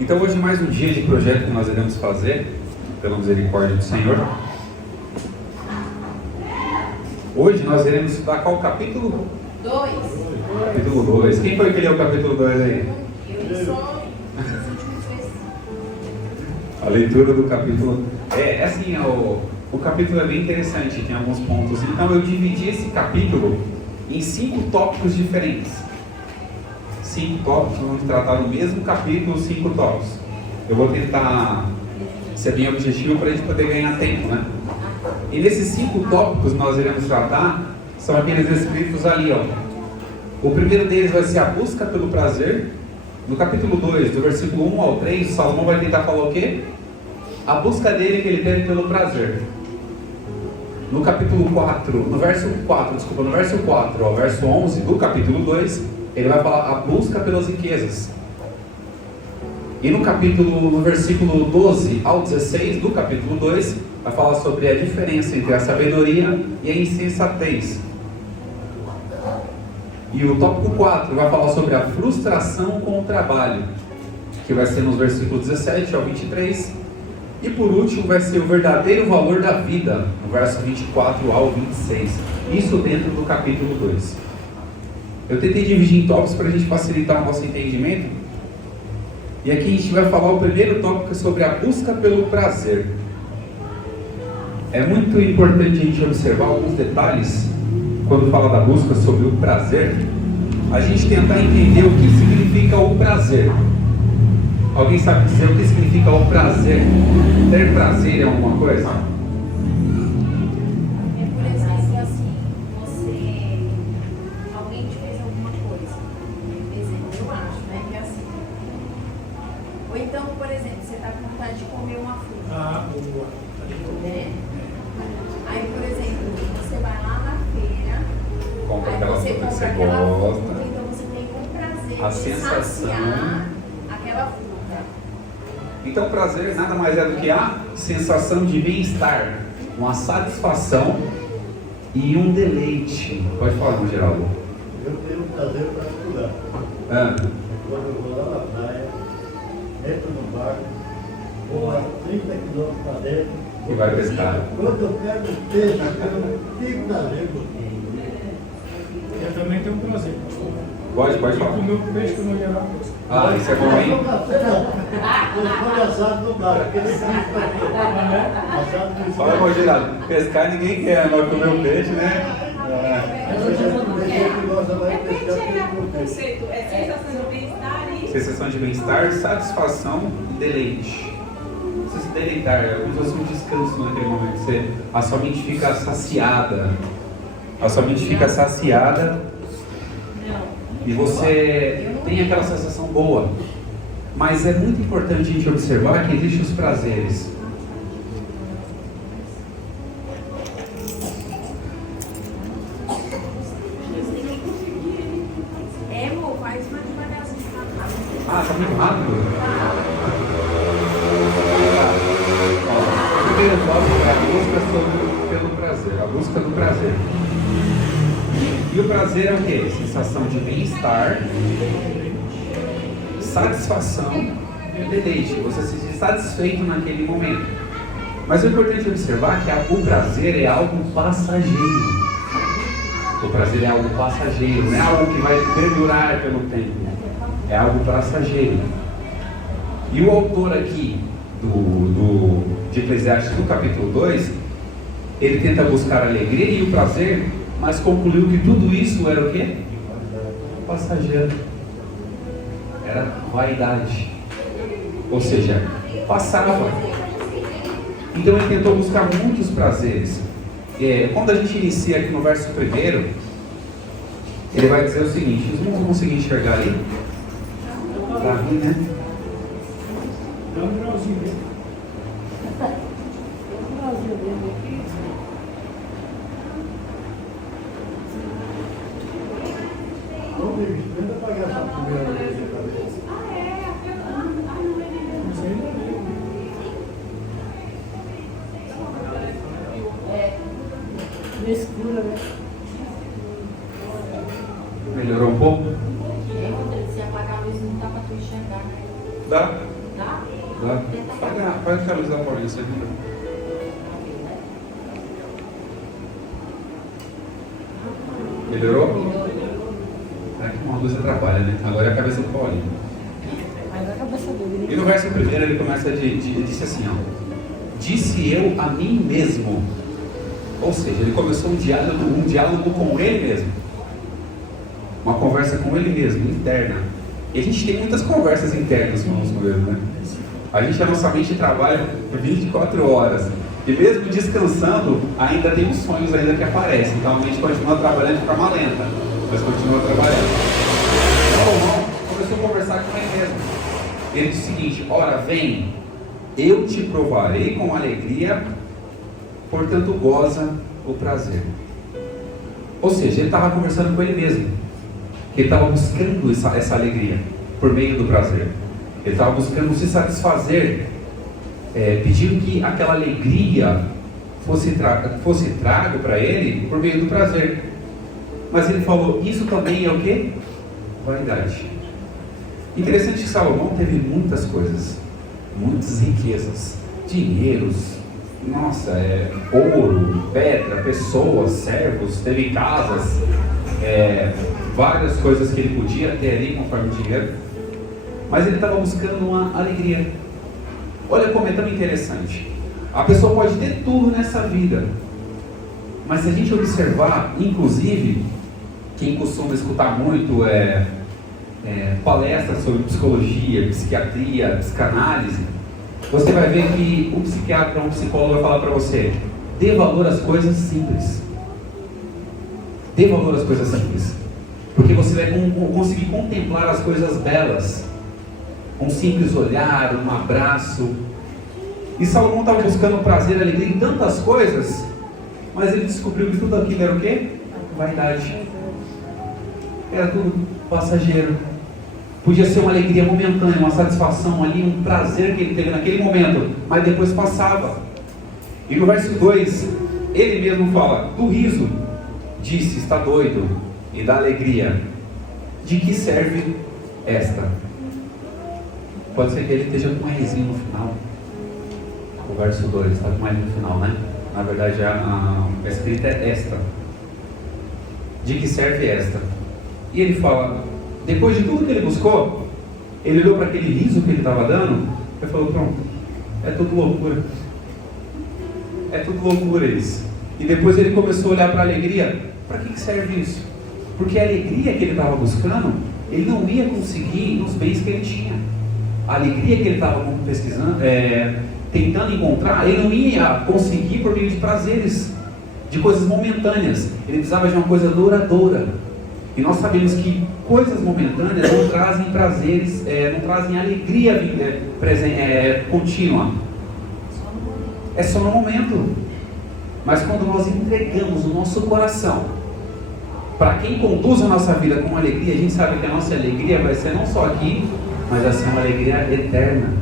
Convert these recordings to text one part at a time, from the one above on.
Então hoje mais um dia de projeto que nós iremos fazer, pela misericórdia do Senhor. Hoje nós iremos estudar qual capítulo? 2. Capítulo 2. Quem foi que leu o capítulo 2 aí? Eu sou. A leitura do capítulo... assim, o capítulo é bem interessante, tem alguns pontos. Então eu dividi esse capítulo em 5 tópicos diferentes. 5 tópicos, vamos tratar no mesmo capítulo, 5 tópicos. Eu vou tentar ser bem objetivo para a gente poder ganhar tempo, né? E nesses 5 tópicos que nós iremos tratar, são aqueles escritos ali, ó. O primeiro deles vai ser a busca pelo prazer. No capítulo 2, do versículo 1 ao 3, Salomão vai tentar falar o quê? A busca dele que ele teve pelo prazer. No capítulo 4, no verso 4 ao verso 11 do capítulo 2, ele vai falar a busca pelas riquezas. E no versículo 12 ao 16 do capítulo 2, vai falar sobre a diferença entre a sabedoria e a insensatez. E o tópico 4 vai falar sobre a frustração com o trabalho, que vai ser nos versículos 17 ao 23. E por último vai ser o verdadeiro valor da vida, no verso 24 ao 26. Isso dentro do capítulo 2. Eu tentei dividir em tópicos para a gente facilitar o nosso entendimento. E aqui a gente vai falar o primeiro tópico sobre a busca pelo prazer. É muito importante a gente observar alguns detalhes quando fala da busca sobre o prazer. A gente tentar entender o que significa o prazer. Alguém sabe dizer o que significa o prazer? Ter prazer em alguma coisa? Então prazer nada mais é do que a sensação de bem-estar, uma satisfação e um deleite. Pode falar, no Geraldo. Eu tenho prazer para estudar. Quando eu vou lá na praia, entro no barco, vou a 30 quilômetros para dentro e vai pescar. Quando eu pego o peixe, eu tenho prazer por tudo. Eu também tenho prazer. Pode falar. Comer o peixe que eu não ia lá. Isso é bom, hein? Eu vou assado no bar, aquele Olha, meu Geraldo, pescar ninguém quer, mas comer o peixe, né? Conceito é sensação de bem-estar e... Sensação de bem-estar, satisfação e deleite. Você se deleitar, é como se fosse um descanso naquele momento. A sua mente fica saciada. A sua mente fica saciada. E você tem aquela sensação boa. Mas é muito importante a gente observar que existem os prazeres. Faz mais devagarzinho. Tá muito rápido? O primeiro tópico é a busca pelo prazer. A busca do prazer. E o prazer é o quê? Sensação de bem-estar, satisfação e deleite. Você se sente satisfeito naquele momento. Mas o importante é observar que o prazer é algo passageiro. O prazer é algo passageiro, não é algo que vai perdurar pelo tempo. É algo passageiro. E o autor aqui de Eclesiastes, no capítulo 2, ele tenta buscar a alegria e o prazer, mas concluiu que tudo isso era o quê? Passageiro. Era vaidade. Ou seja, passava. Então ele tentou buscar muitos prazeres. Quando a gente inicia aqui no verso 1, ele vai dizer o seguinte: os irmãos vão conseguir enxergar ali? Para mim, né? Dá um grauzinho dele. Tenta pagar essa primeira vez de cabeça. Escura, né? Melhorou um pouco? Se apagar a luz não dá para tu enxergar, né? Dá? Pode ficar a luz da Paulinha, você lembra? Melhorou? É que uma luz atrapalha, né? Agora é a cabeça do Paulinho. E no verso primeiro ele começa disse assim, ó. Disse eu a mim mesmo. Ou seja, ele começou um diálogo com ele mesmo. Uma conversa com ele mesmo, interna. E a gente tem muitas conversas internas conosco mesmo, né? A nossa mente trabalha 24 horas. E mesmo descansando, ainda tem os sonhos ainda que aparecem. Então a mente continua trabalhando de forma lenta, mas continua trabalhando. Salomão começou a conversar com ele mesmo. Ele disse o seguinte: ora, vem, eu te provarei com alegria, portanto goza o prazer. Ou seja, ele estava conversando com ele mesmo. Ele estava buscando essa alegria por meio do prazer. Ele estava buscando se satisfazer, pedindo que aquela alegria fosse trago para ele por meio do prazer. Mas ele falou, isso também é o quê? Vaidade. Interessante que Salomão teve muitas coisas, muitas riquezas, dinheiros, ouro, pedra, pessoas, servos, teve casas, várias coisas que ele podia ter ali conforme o dinheiro. Mas ele estava buscando uma alegria. Olha como é tão interessante. A pessoa pode ter tudo nessa vida, mas se a gente observar, inclusive, quem costuma escutar muito palestras sobre psicologia, psiquiatria, psicanálise, você vai ver que um psiquiatra, um psicólogo vai falar para você: dê valor às coisas simples. Dê valor às coisas simples, porque você vai conseguir contemplar as coisas belas. Um simples olhar, um abraço. E Salomão estava buscando prazer e alegria em tantas coisas, mas ele descobriu que tudo aquilo era o quê? Vaidade. Era tudo passageiro. Podia ser uma alegria momentânea, uma satisfação ali, um prazer que ele teve naquele momento, mas depois passava. E no verso 2, ele mesmo fala: do riso, disse, está doido, e da alegria, de que serve esta? Pode ser que ele esteja com um Rzinho no final. O verso 2 está com mais no final, né? Na verdade, a escrita é esta. De que serve esta? E ele fala, depois de tudo que ele buscou, ele olhou para aquele riso que ele estava dando e falou: pronto, é tudo loucura. É tudo loucura isso. E depois ele começou a olhar para a alegria. Para que serve isso? Porque a alegria que ele estava buscando, ele não ia conseguir nos bens que ele tinha. A alegria que ele estava pesquisando, tentando encontrar, ele não ia conseguir por meio de prazeres, de coisas momentâneas. Ele precisava de uma coisa duradoura. E nós sabemos que coisas momentâneas não trazem prazeres, não trazem alegria contínua. É só no momento. Mas quando nós entregamos o nosso coração para quem conduz a nossa vida com alegria, a gente sabe que a nossa alegria vai ser não só aqui, mas vai ser uma alegria eterna.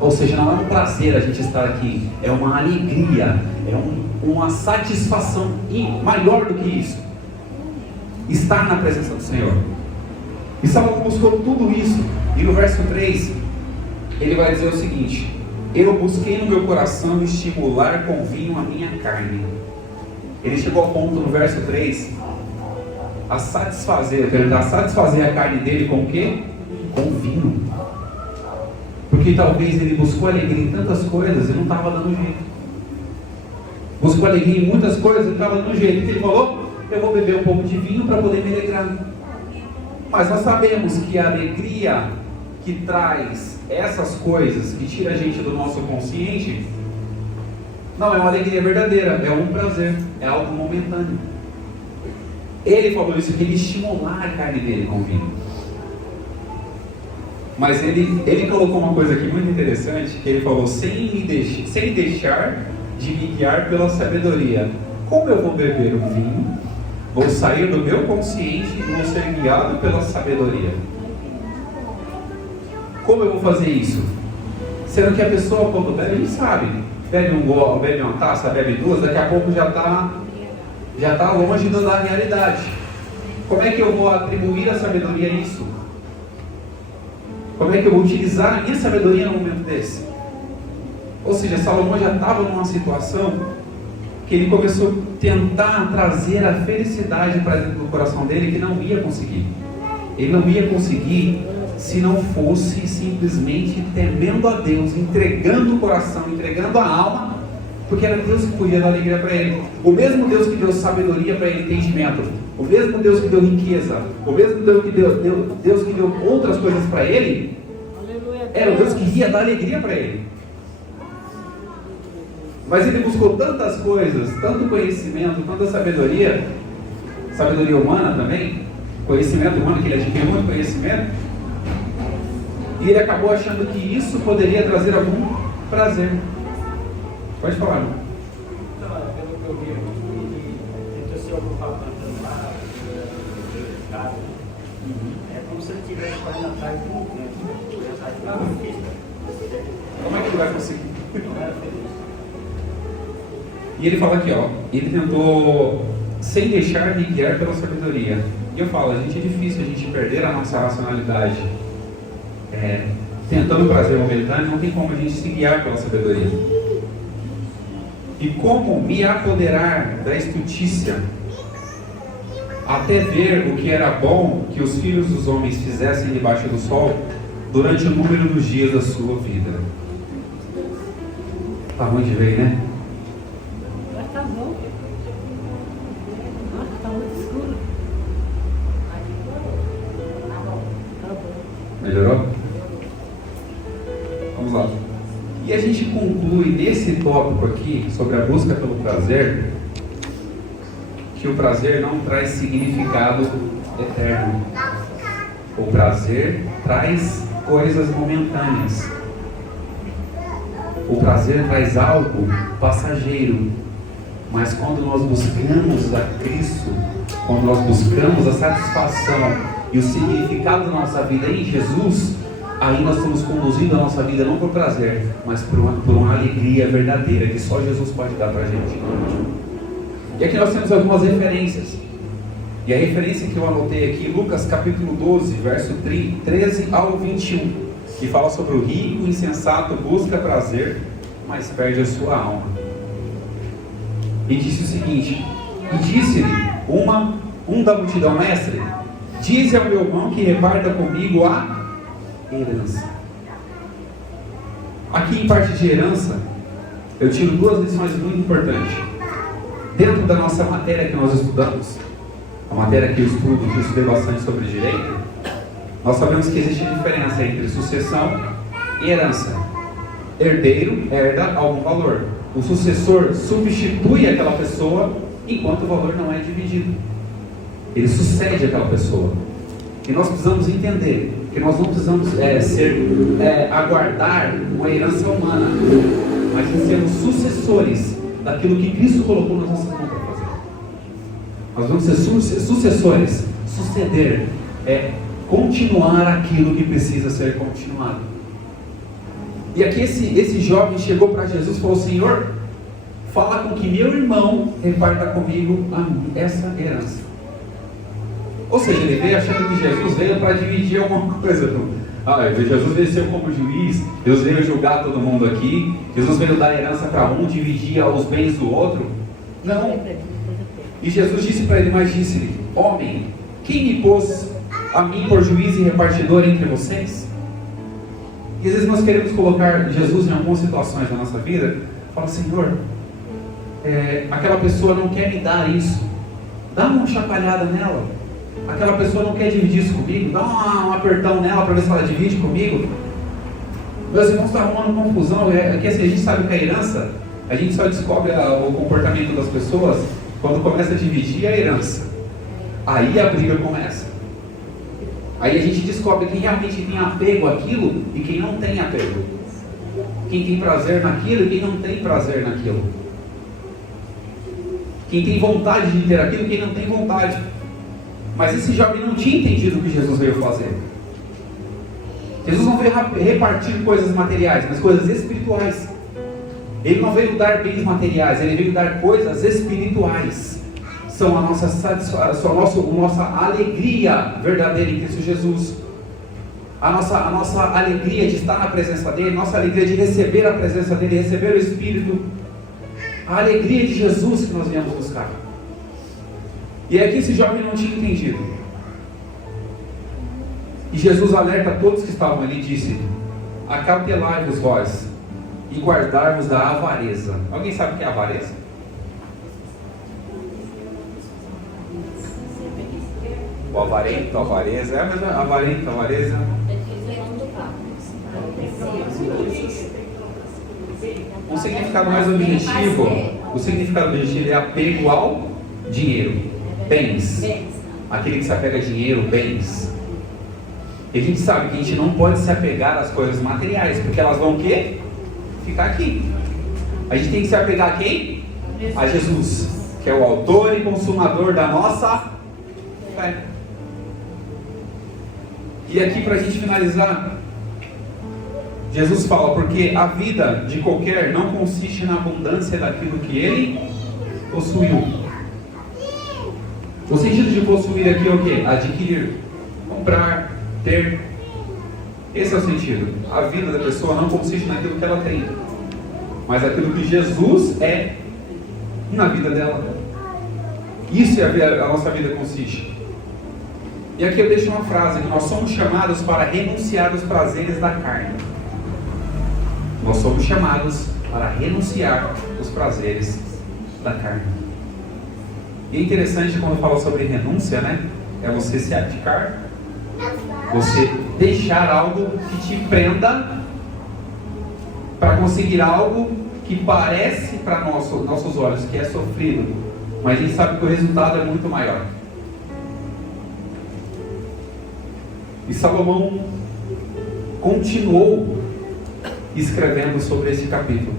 Ou seja, não é um prazer a gente estar aqui, é uma alegria, uma satisfação maior do que isso. Estar na presença do Senhor. E Salomão buscou tudo isso. E no verso 3, ele vai dizer o seguinte: eu busquei no meu coração estimular com vinho a minha carne. Ele chegou ao ponto no verso 3 a tentar satisfazer a carne dele com o quê? Com vinho. Porque talvez ele buscou alegria em tantas coisas e não estava dando jeito. Buscou alegria em muitas coisas e não estava dando jeito. Ele falou: eu vou beber um pouco de vinho para poder me alegrar. Mas nós sabemos que a alegria que traz essas coisas, que tira a gente do nosso consciente, não é uma alegria verdadeira, é um prazer, é algo momentâneo. Ele falou isso, que ele estimular a carne dele com vinho. Mas ele colocou uma coisa aqui muito interessante, que ele falou: sem deixar de me guiar pela sabedoria. Como eu vou beber o vinho? Vou sair do meu consciente e vou ser guiado pela sabedoria. Como eu vou fazer isso? Sendo que a pessoa, quando bebe, a gente sabe, bebe uma taça, bebe duas, daqui a pouco já está longe da realidade. Como é que eu vou atribuir a sabedoria a isso? Como é que eu vou utilizar a minha sabedoria no momento desse? Ou seja, Salomão já estava numa situação que ele começou a tentar trazer a felicidade para dentro do coração dele, que não ia conseguir. Ele não ia conseguir se não fosse simplesmente temendo a Deus, entregando o coração, entregando a alma, porque era Deus que podia dar alegria para ele. O mesmo Deus que deu sabedoria para ele, entendimento, o mesmo Deus que deu riqueza, o mesmo Deus que deu outras coisas para ele, era o Deus que ia dar alegria para ele. Mas ele buscou tantas coisas, tanto conhecimento, tanta sabedoria humana também, conhecimento humano, que ele adquiriu muito conhecimento, e ele acabou achando que isso poderia trazer algum prazer. Pode falar, irmão. Pelo que eu vi aqui, tentou ser algum papo lá, é como se ele estivesse correndo atrás de um vento. Como é que ele vai conseguir? E ele fala aqui, ó, ele tentou sem deixar de guiar pela sabedoria. E eu falo, gente, é difícil a gente perder a nossa racionalidade tentando prazer momentâneo, não tem como a gente se guiar pela sabedoria. E como me apoderar da estutícia até ver o que era bom que os filhos dos homens fizessem debaixo do sol durante o número dos dias da sua vida. Tá ruim de ver, né? Tá bom. Tá muito escuro. Tá bom. Melhorou? Vamos lá. E a gente conclui nesse tópico aqui, sobre a busca pelo prazer, que o prazer não traz significado eterno. O prazer traz coisas momentâneas. O prazer traz algo passageiro. Mas quando nós buscamos a Cristo, quando nós buscamos a satisfação e o significado da nossa vida em Jesus, aí nós estamos conduzindo a nossa vida não por prazer, mas por uma alegria verdadeira que só Jesus pode dar para a gente. E aqui nós temos algumas referências. E a referência que eu anotei aqui, Lucas capítulo 12, verso 13 ao 21, que fala sobre o rico insensato busca prazer, mas perde a sua alma. E disse o seguinte: e disse-lhe um da multidão: mestre, dize ao meu irmão que reparta comigo a herança. Aqui em parte de herança, eu tiro duas lições muito importantes. Dentro da nossa matéria que nós estudamos, a matéria que eu estudo, que eu estudei bastante sobre direito, nós sabemos que existe diferença entre sucessão e herança. Herdeiro herda algum valor. O sucessor substitui aquela pessoa enquanto o valor não é dividido. Ele sucede aquela pessoa. E nós precisamos entender que nós não precisamos aguardar uma herança humana, mas sermos sucessores daquilo que Cristo colocou nas nossas mãos para fazer. Nós vamos ser sucessores. Suceder é continuar aquilo que precisa ser continuado. E aqui esse jovem chegou para Jesus e falou: Senhor, fala com que meu irmão reparta comigo essa herança. Ou seja, ele veio achando que Jesus veio para dividir alguma coisa. Jesus veio como juiz, Jesus veio julgar todo mundo aqui, Jesus veio dar herança para um, dividir os bens do outro. Não. E Jesus disse para ele, mas disse-lhe: homem, quem me pôs a mim por juiz e repartidor entre vocês? E às vezes nós queremos colocar Jesus em algumas situações da nossa vida. Fala: Senhor, aquela pessoa não quer me dar isso, dá uma chacoalhada nela. Aquela pessoa não quer dividir isso comigo, dá um apertão nela para ver se ela divide comigo. Meus irmãos estão arrumando confusão. Que assim, a gente sabe que a herança, a gente só descobre o comportamento das pessoas quando começa a dividir a herança. Aí a briga começa. Aí a gente descobre quem realmente tem apego àquilo e quem não tem apego. Quem tem prazer naquilo e quem não tem prazer naquilo. Quem tem vontade de ter aquilo e quem não tem vontade. Mas esse jovem não tinha entendido o que Jesus veio fazer. Jesus não veio repartir coisas materiais, mas coisas espirituais. Ele não veio dar bens materiais, ele veio dar coisas espirituais. São a nossa satisfação, a nossa alegria verdadeira em Cristo Jesus. a nossa alegria de estar na presença dele, nossa alegria de receber a presença dele, receber o Espírito, a alegria de Jesus que nós viemos buscar. E é que esse jovem não tinha entendido. E Jesus alerta a todos que estavam ali e disse: acautelai-vos vós e guardai-vos da avareza. Alguém sabe o que é avareza? O avarento, a avareza, é a mesma avarento, a avareza. Um significado mais objetivo, o significado objetivo é apego ao dinheiro, bens. Aquele que se apega a dinheiro, bens. E a gente sabe que a gente não pode se apegar às coisas materiais, porque elas vão o quê? Ficar aqui. A gente tem que se apegar a quem? A Jesus, que é o autor e consumador da nossa fé. E aqui para a gente finalizar, Jesus fala: porque a vida de qualquer não consiste na abundância daquilo que ele possuiu. O sentido de possuir aqui é o quê? Adquirir, comprar, ter. Esse é o sentido. A vida da pessoa não consiste naquilo que ela tem, mas aquilo que Jesus é na vida dela. Isso é a nossa vida consiste. E aqui eu deixo uma frase: que nós somos chamados para renunciar aos prazeres da carne. Nós somos chamados para renunciar aos prazeres da carne. E é interessante quando fala sobre renúncia, né? É você se abdicar, você deixar algo que te prenda para conseguir algo que parece para nossos olhos que é sofrido, mas a gente sabe que o resultado é muito maior. E Salomão continuou escrevendo sobre esse capítulo.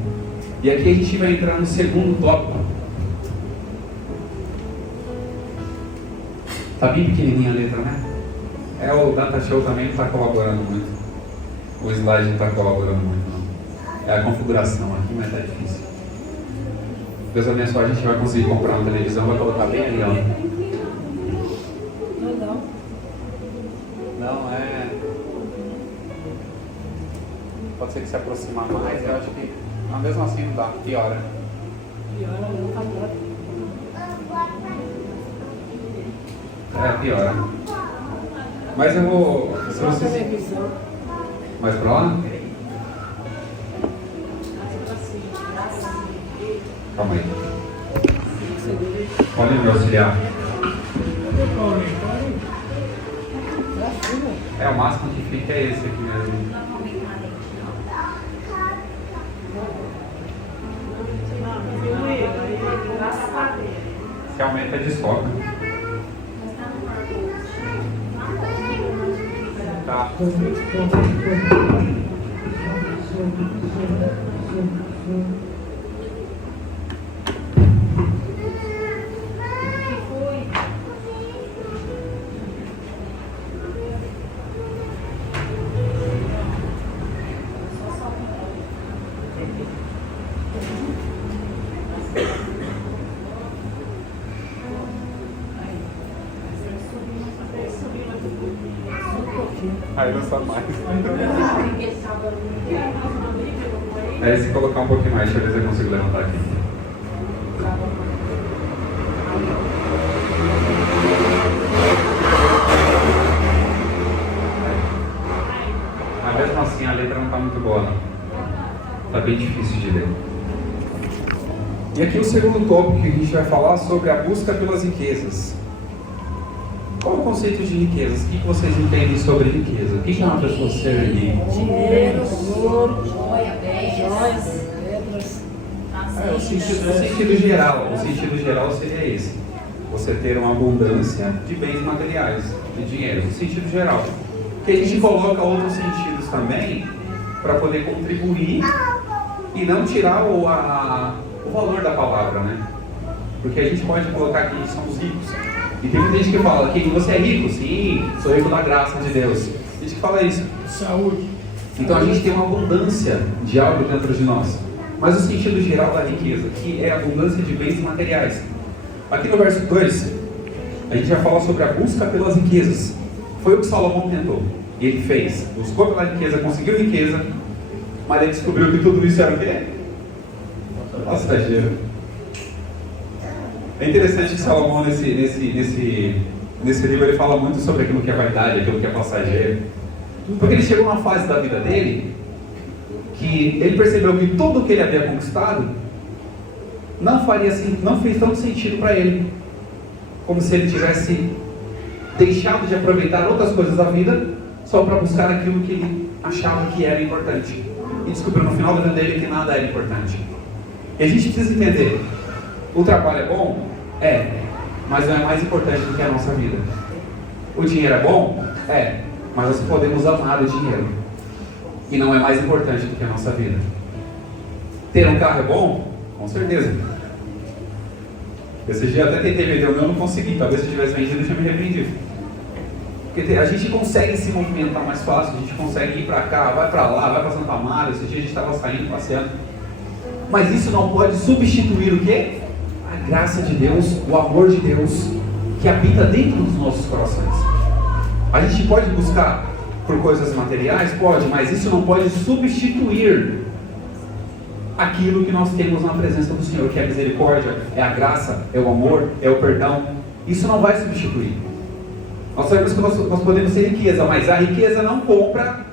E aqui a gente vai entrar no segundo tópico. Está bem pequenininha a letra, né? O Data Show também não está colaborando muito. O slide não está colaborando muito, não. É a configuração aqui, mas está difícil. Deus abençoe, a gente vai conseguir comprar uma televisão, vai colocar bem ali, ó. Não, pode ser que se aproximar mais, eu acho que, mas mesmo assim não dá, piora. Piora. Mas eu vou, se você... Mais pra lá? Calma aí. Pode me auxiliar. O máximo que fica é esse aqui mesmo. Se aumenta de soca. Tá. Aí não sabe mais. Se colocar um pouquinho mais, deixa eu ver se eu consigo levantar aqui. Mas mesmo assim a letra não está muito boa, não. Está bem difícil de ler. E aqui o segundo tópico que a gente vai falar sobre a busca pelas riquezas. Qual é o conceito de riquezas? O que vocês entendem sobre riqueza? O que é uma pessoa ser rica? Dinheiro, ouro, joias, pedras. O sentido geral seria esse. Você ter uma abundância de bens materiais, de dinheiro, no sentido geral. Que a gente coloca outros sentidos também para poder contribuir e não tirar o valor da palavra, né? Porque a gente pode colocar que somos ricos. E tem muita gente que fala que você é rico. Sim, sou rico da graça de Deus. Tem gente que fala isso. Saúde. Então a gente tem uma abundância de algo dentro de nós. Mas o sentido geral da riqueza, que é a abundância de bens materiais. Aqui no verso 2, a gente vai falar sobre a busca pelas riquezas. Foi o que Salomão tentou. E ele fez, buscou pela riqueza, conseguiu riqueza, mas ele descobriu que tudo isso era o quê? Passageiro. É interessante que Salomão nesse livro ele fala muito sobre aquilo que é vaidade, aquilo que é passageiro. Porque ele chegou numa fase da vida dele que ele percebeu que tudo que ele havia conquistado não fez tanto sentido para ele, como se ele tivesse deixado de aproveitar outras coisas da vida só para buscar aquilo que ele achava que era importante, e descobriu no final da vida dele que nada era importante. E a gente precisa entender: o trabalho é bom? É, mas não é mais importante do que a nossa vida. O dinheiro é bom? É, mas nós podemos amar o dinheiro, e não é mais importante do que a nossa vida. Ter um carro é bom? Com certeza. Esse dia até tentei vender o meu, não consegui. Talvez se eu tivesse vendido eu tinha me arrependido. Porque a gente consegue se movimentar mais fácil, a gente consegue ir para cá, vai para lá, vai para Santa Mara. Esse dia a gente estava saindo, passeando. Mas isso não pode substituir o quê? A graça de Deus, o amor de Deus que habita dentro dos nossos corações. A gente pode buscar por coisas materiais? Pode, mas isso não pode substituir aquilo que nós temos na presença do Senhor, que é a misericórdia, é a graça, é o amor, é o perdão. Isso não vai substituir. Nós sabemos que nós podemos ter riqueza, mas a riqueza não compra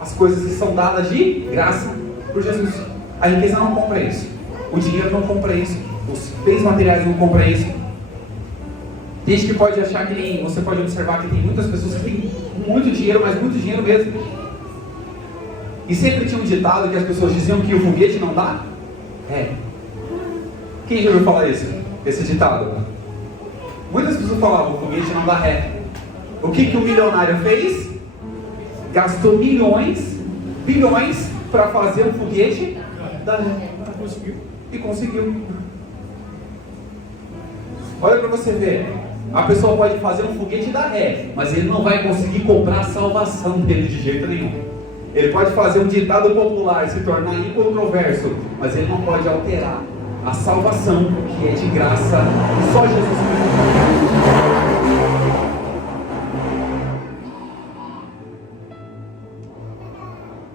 as coisas que são dadas de graça por Jesus. A riqueza não compra isso. O dinheiro não compra isso. Os bens materiais não compram isso. Tem gente que pode achar que nem... Você pode observar que tem muitas pessoas que têm muito dinheiro, mas muito dinheiro mesmo. E sempre tinha um ditado que as pessoas diziam que o foguete não dá ré. Quem já ouviu falar isso? Esse ditado? Muitas pessoas falavam: o foguete não dá ré. O que o milionário fez? Gastou milhões, bilhões para fazer um foguete dar ré. E conseguiu. Olha para você ver. A pessoa pode fazer um foguete dar ré, mas ele não vai conseguir comprar a salvação dele de jeito nenhum. Ele pode fazer um ditado popular se tornar incontroverso, mas ele não pode alterar a salvação que é de graça e só Jesus Cristo.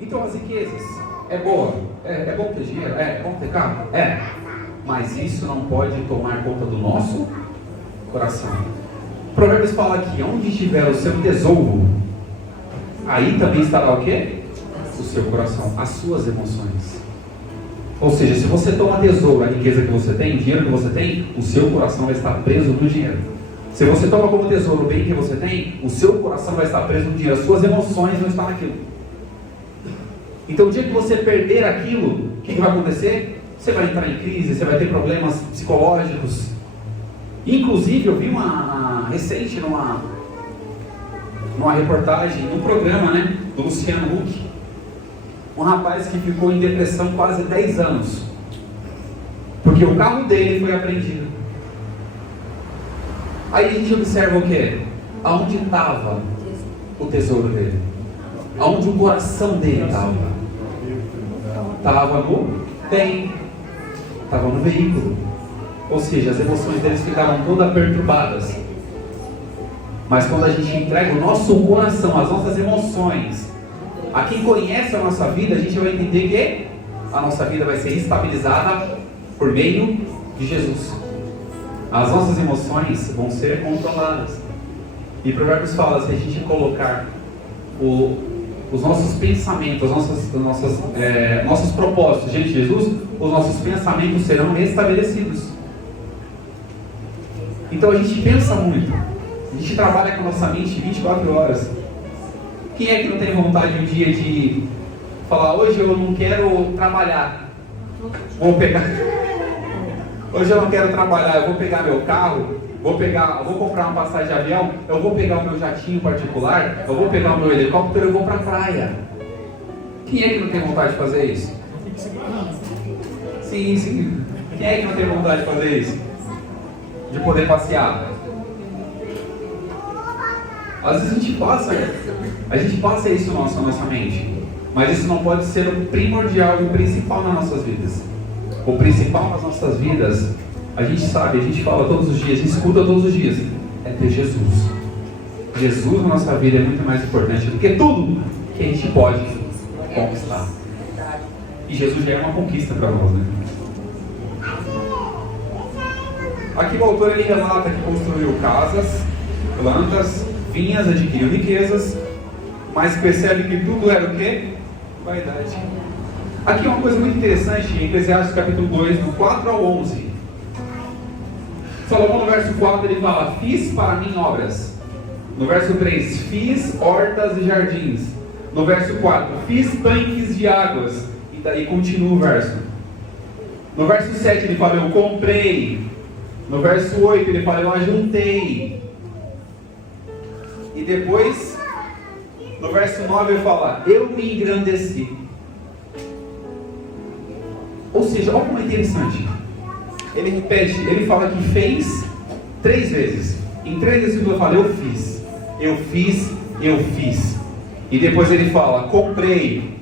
Então as riquezas é boa, é bom ter dinheiro, é bom ter carro, mas isso não pode tomar conta do nosso coração. Provérbios fala que onde estiver o seu tesouro, aí também estará o quê? O seu coração, as suas emoções. Ou seja, se você toma tesouro a riqueza que você tem, o dinheiro que você tem, o seu coração vai estar preso no dinheiro. Se você toma como tesouro o bem que você tem, o seu coração vai estar preso no dinheiro, as suas emoções vão estar naquilo. Então o dia que você perder aquilo, o que vai acontecer? Você vai entrar em crise, você vai ter problemas psicológicos. Inclusive eu vi recente numa reportagem, num programa, do Luciano Huck, um rapaz que ficou em depressão quase 10 anos, porque o carro dele foi apreendido. Aí a gente observa o quê? Aonde estava o tesouro dele? Aonde o coração dele estava? Estava no bem, estava no veículo. Ou seja, as emoções deles ficaram todas perturbadas. Mas quando a gente entrega o nosso coração, as nossas emoções, a quem conhece a nossa vida, a gente vai entender que a nossa vida vai ser estabilizada por meio de Jesus. As nossas emoções vão ser controladas. E Provérbios fala: se a gente colocar os nossos pensamentos, nossos propósitos diante de Jesus, os nossos pensamentos serão restabelecidos. Então a gente pensa muito, a gente trabalha com a nossa mente 24 horas. Quem é que não tem vontade um dia de falar: hoje eu não quero trabalhar, hoje eu não quero trabalhar, eu vou pegar meu carro, vou comprar uma passagem de avião, eu vou pegar o meu jatinho particular, eu vou pegar o meu helicóptero e eu vou para a praia. Quem é que não tem vontade de fazer isso? Sim. Quem é que não tem vontade de fazer isso? De poder passear? Às vezes a gente passa isso na nossa mente, mas isso não pode ser o primordial e o principal nas nossas vidas. O principal nas nossas vidas, a gente sabe, a gente fala todos os dias, escuta todos os dias, é ter Jesus. Jesus na nossa vida é muito mais importante do que tudo que a gente pode conquistar. E Jesus já é uma conquista para nós, né? Aqui o autor ele relata que construiu casas, plantas, vinhas, adquiriu riquezas, mas percebe que tudo era o quê? Vaidade. Aqui uma coisa muito interessante, em Eclesiastes capítulo 2, do 4 ao 11. Salomão no verso 4 ele fala: fiz para mim obras. No verso 3, fiz hortas e jardins. No verso 4, fiz tanques de águas. E daí continua o verso. No verso 7 ele fala: eu comprei. No verso 8 ele fala: eu ajuntei. E depois, no verso 9 ele fala: eu me engrandeci. Ou seja, olha como é interessante. Ele repete, ele fala que fez 3 vezes. Em 3 vezes ele fala: eu fiz, eu fiz, eu fiz. E depois ele fala: comprei.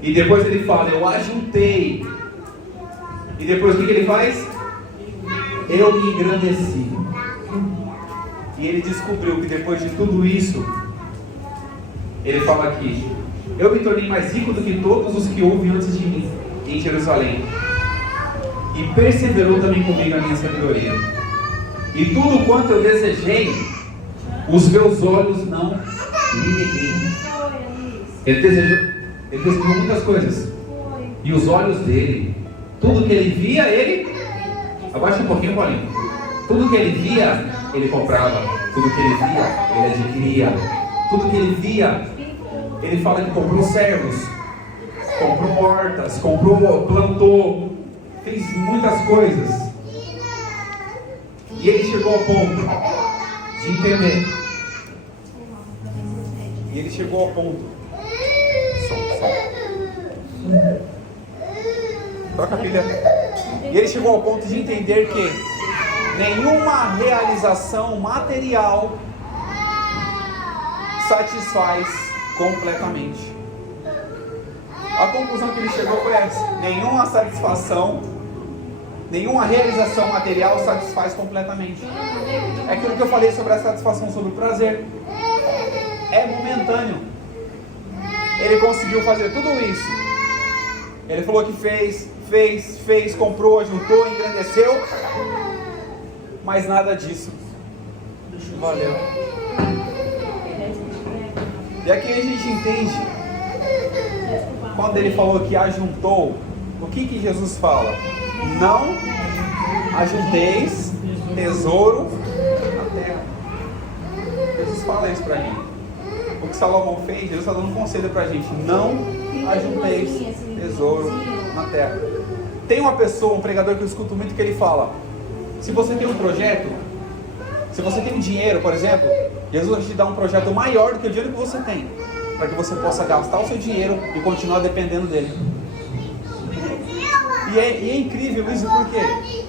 E depois ele fala: eu ajuntei. E depois o que ele faz? Eu me engrandeci. E ele descobriu que depois de tudo isso, ele fala aqui: eu me tornei mais rico do que todos os que houve antes de mim em Jerusalém. E perseverou também comigo a minha sabedoria. E tudo quanto eu desejei, os meus olhos não me neguei. Ele desejou muitas coisas. E os olhos dele, tudo que ele via, ele... Abaixa um pouquinho, Paulinho. Tudo que ele via, ele comprava. Tudo que ele via, ele adquiria. Tudo que ele via, ele fala que comprou servos, comprou hortas, plantou, fez muitas coisas. E ele chegou ao ponto de entender. E ele chegou ao ponto. Troca a pilha. E ele chegou ao ponto de entender que nenhuma realização material satisfaz completamente. A conclusão que ele chegou foi essa: nenhuma satisfação, nenhuma realização material satisfaz completamente. É aquilo que eu falei sobre a satisfação, sobre o prazer. É momentâneo. Ele conseguiu fazer tudo isso. Ele falou que fez, comprou, ajuntou, engrandeceu, mas nada disso valeu. E aqui a gente entende, quando ele falou que ajuntou, o que Jesus fala? Não ajunteis tesouro na terra. Jesus fala isso para mim. O que Salomão fez, Jesus está dando um conselho para a gente: não ajunteis tesouro na terra. Tem uma pessoa, um pregador que eu escuto muito, que ele fala: se você tem um projeto, se você tem dinheiro, por exemplo, Jesus vai te dar um projeto maior do que o dinheiro que você tem, para que você possa gastar o seu dinheiro e continuar dependendo dele. E é incrível isso, por quê?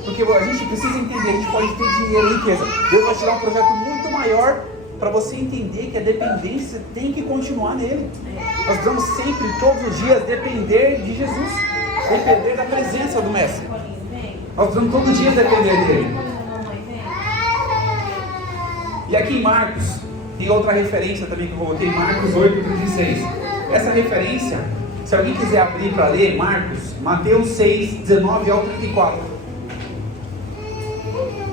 Porque a gente precisa entender, a gente pode ter dinheiro e riqueza. Deus vai te dar um projeto muito maior, para você entender que a dependência tem que continuar nele. Nós precisamos sempre, todos os dias, depender de Jesus, depender da presença do Mestre. Nós precisamos todos os dias depender dele. E aqui em Marcos, tem outra referência também que eu coloquei, Marcos 8:36. Essa referência, se alguém quiser abrir para ler, Mateus 6:19 ao 34.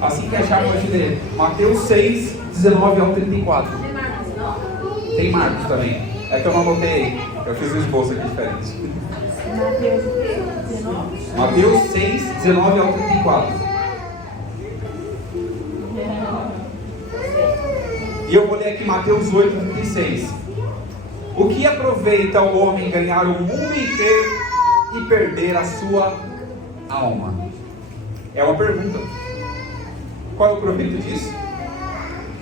Assim que achar, pode ler. Mateus 6:19 ao 34. Tem Marcos não? Tem Marcos também. É que eu não anotei, eu fiz um esboço aqui diferente. Mateus 6:19 ao 34. E eu vou ler aqui Mateus 8:36. O que aproveita o homem ganhar o mundo inteiro e perder a sua alma? É uma pergunta. Qual é o proveito disso?